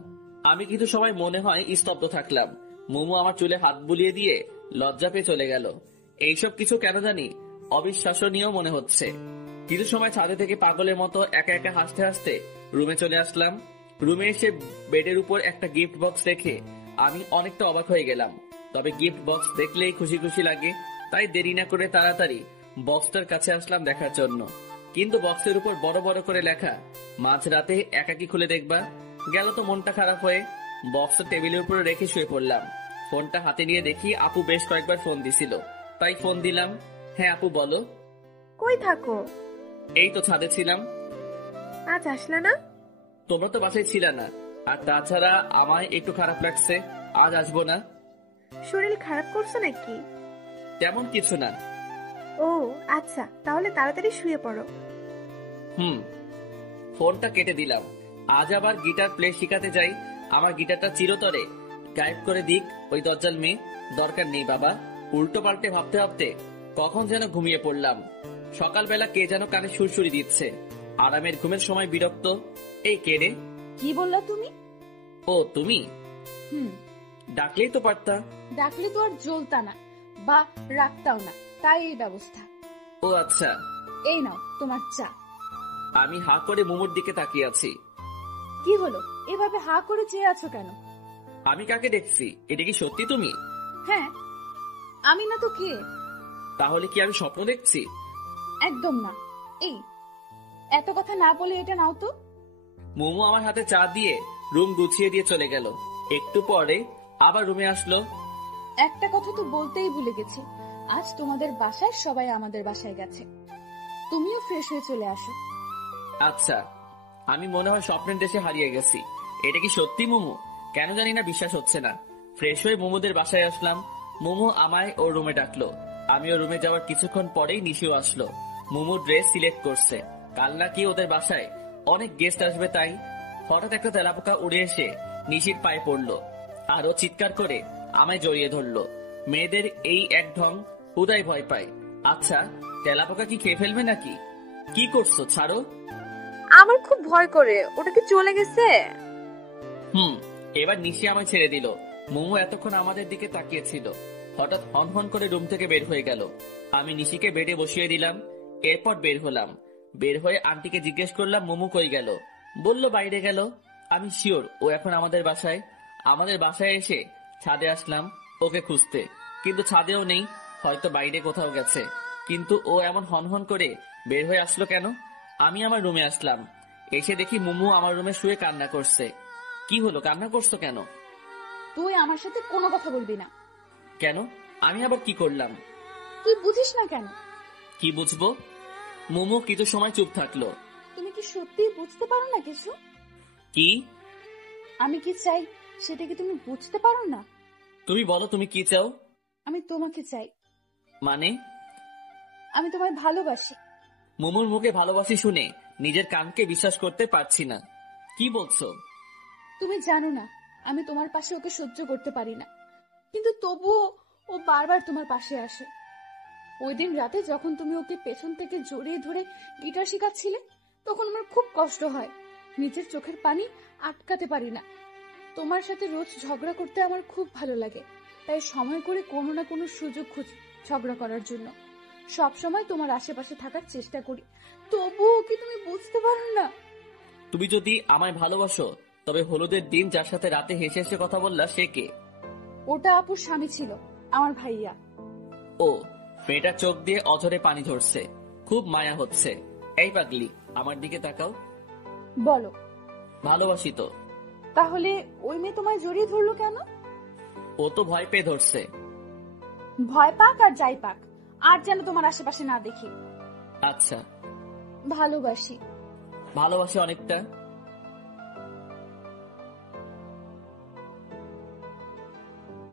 আমি কিন্তু সবাই মনে হয় স্তব্ধ থাকলাম। মুমু আমার চুলে হাত বুলিয়ে দিয়ে লজ্জা পেয়ে চলে গেল। এইসব কিছু কেন জানি অবিশ্বাসনীয় মনে হচ্ছে। কিছু সময় ছাদে থেকে পাগলের মতো একা একা হাসতে হাসতে রুমে চলে আসলাম। রুমে এসে বেডের উপর একটা গিফট বক্স রেখে আমি অনেকটা অবাক হয়ে গেলাম। তবে গিফট বক্স দেখলেই খুশি খুশি লাগে, তাই দেরি না করে তাড়াতাড়ি বক্সটার কাছে আসলাম দেখার জন্য। কিন্তু বক্সের উপর বড় বড় করে লেখা, মাঝরাতে একাকি খুলে দেখবা। গেল তো মনটা খারাপ হয়ে বক্সটা টেবিলের উপরে রেখে শুয়ে পড়লাম। ফোনটা হাতে নিয়ে দেখি আপু বেশ কয়েকবার ফোন দিছিল, তাই ফোন দিলাম। হ্যাঁ আপু বলো। কই থাকো? এই তো ছাদে ছিলাম। আজ আসলা না? তোমরা তো বাসায় ছিল না, আর তাছাড়া আমায় একটু খারাপ লাগছে, আজ আসবো না। শরীর খারাপ করছো নাকি? তেমন কিছু না। ও আচ্ছা, তাহলে তাড়াতাড়ি শুয়ে পড়ো। ফোনটা কেটে দিলাম। আজ আবার গিটার প্লে শিখাতে যাই। আমার গিটারটা চিরতরে গায়েব করে দিক ওই দজ্জাল মেয়ে। দরকার নেই বাবা। উল্টো পাল্টে ভাবতে ভাবতে কখন যেন ঘুমিয়ে পড়লাম। সকালবেলা কে যেন কানে সুরসুরি দিচ্ছে। আরামের ঘুমের সময় বিরক্ত। এই কে রে? কি বললা তুমি? ও তুমি? ডাকলেই তো পারতা। ডাকলে তো আর জ্বলতা না বা রাখতাও না, তাই এই ব্যবস্থা। ও আচ্ছা। এই নাও তোমার চা। আমি হা করে মুমুর দিকে তাকিয়ে আছি। কি হলো, এভাবে হা করে চেয়ে আছো কেন? আমি কাকে দেখছি? এটা কি সত্যি তুমি? হ্যাঁ, আমি না তো কে? তাহলে কি আমি স্বপ্ন দেখছি? একদম না। এই এত কথা না বলে এটা নাও তো। মোমো আমার হাতে চা দিয়ে রুম গুছিয়ে দিয়ে চলে গেল। একটু পরে আবার রুমে আসলো। একটা কথা তো বলতেই ভুলে গেছি, আজ তোমাদের বাসায় সবাই আমাদের বাসায় গেছে। তুমিও ফ্রেশ হয়ে চলে আসো। আচ্ছা, আমি মনে হয় স্বপ্নের দেশে হারিয়ে গেছি। এটা কি সত্যি মোমো? কেন জানি না বিশ্বাস হচ্ছে না। ফ্রেশ হয়ে মোমোদের বাসায় আসলাম। মোমো আমায় ওর রুমে ডাকলো। আমি ওর রুমে যাওয়ার কিছুক্ষণ পরেই নিশিও আসলো। মোমো ড্রেস সিলেক্ট করছে, কাল নাকি ওদের বাসায় অনেক গেস্ট আসবে, তাই হঠাৎ একটা তেলাপোকা উড়ে এসে নিশির পায়ে পড়লো। আরো চিৎকার করে আমায় জড়িয়ে ধরলো। মেয়েদের এই এক ঢং হুদাই ভয় পায়। আচ্ছা, তেলাপোকা কি খেয়ে ফেলবে নাকি? কি করছো, ছাড়ো। আমার খুব ভয় করে, ওটা কি চলে গেছে? এবার নিশি আমায় ছেড়ে দিল। মোমো এতক্ষণ আমাদের দিকে তাকিয়েছিল, হঠাৎ হন হন করে রুম থেকে বের হয়ে গেল। আমি নিশিকে বেডে বসিয়ে দিলাম, এরপর বের হলাম। বের হয়ে আন্টিকে জিজ্ঞেস করলাম মোমো কই গেল। বলল বাইরে গেল। আমি শিওর ও এখন আমাদের বাসায়। আমাদের বাসায় এসে ছাদে আসলাম ওকে খুঁজতে, কিন্তু ছাদেও নেই, হয়তো বাইরে কোথাও গেছে। কিন্তু ও এমন হনহন করে বের হয়ে আসলো কেন? আমি আমার রুমে আসলাম, এসে দেখি মোমো আমার রুমে শুয়ে কান্না করছে। কি হলো, কান্না করছো কেন? তুই আমার সাথে কোনো কথা বলবি না। কেন? আমি আবার কি করলাম? তুই বুঝিস না কেন? কি বুঝবো? মোমো কিছু সময় চুপ থাকলো। তুমি কি সত্যিই বুঝতে পারো না কিছু? কি? আমি কি চাই সেটা কি তুমি বুঝতে পারো না? তুমি বলো, তুমি কি চাও? আমি তোমাকে চাই। মানে? আমি তোমায় ভালোবাসি। মোমোর মুখে ভালোবাসি শুনে নিজের কানকে বিশ্বাস করতে পারছি না। কি বলছো? তুমি জানো না আমি তোমার পাশে ওকে সহ্য করতে পারি না, কিন্তু তবুও ও বারবার তোমার পাশে আসে। ওই দিন রাতে যখন তুমি ওকে পেছন থেকে জড়িয়ে ধরে গিটার শেখাচ্ছিলে, তখন আমার খুব কষ্ট হয়, নিজের চোখের পানি আটকাতে পারি না। তোমার সাথে রোজ ঝগড়া করতে আমার খুব ভালো লাগে, তাই সময় করে কোনো না কোনো সুযোগ খুঁজি ঝগড়া করার জন্য। সব সময় তোমার আশেপাশে থাকার চেষ্টা করি, তবুও কি তুমি বুঝতে পারো না? তুমি যদি আমায় ভালোবাসো, তবে হলুদের দিন যার সাথে রাতে হেসে হেসে কথা বললা সে কে? ওটা আপুর স্বামী ছিল, আমার ভাইয়া। ও, মেয়েটার চোখ দিয়ে অঝরে পানি ঝরছে, খুব মায়া হচ্ছে। এই পাগলি, আমার দিকে তাকাও। বলো। ভালোবাসি তো। তাহলে ওই মেয়ে তোমায় জড়িয়ে ধরলো কেন? ও তো ভয় পেয়ে ধরছে। ভয় পাক আর যাই পাক, আর যেন তোমার আশেপাশে না দেখি। আচ্ছা। ভালোবাসি। ভালোবাসি অনেকটা।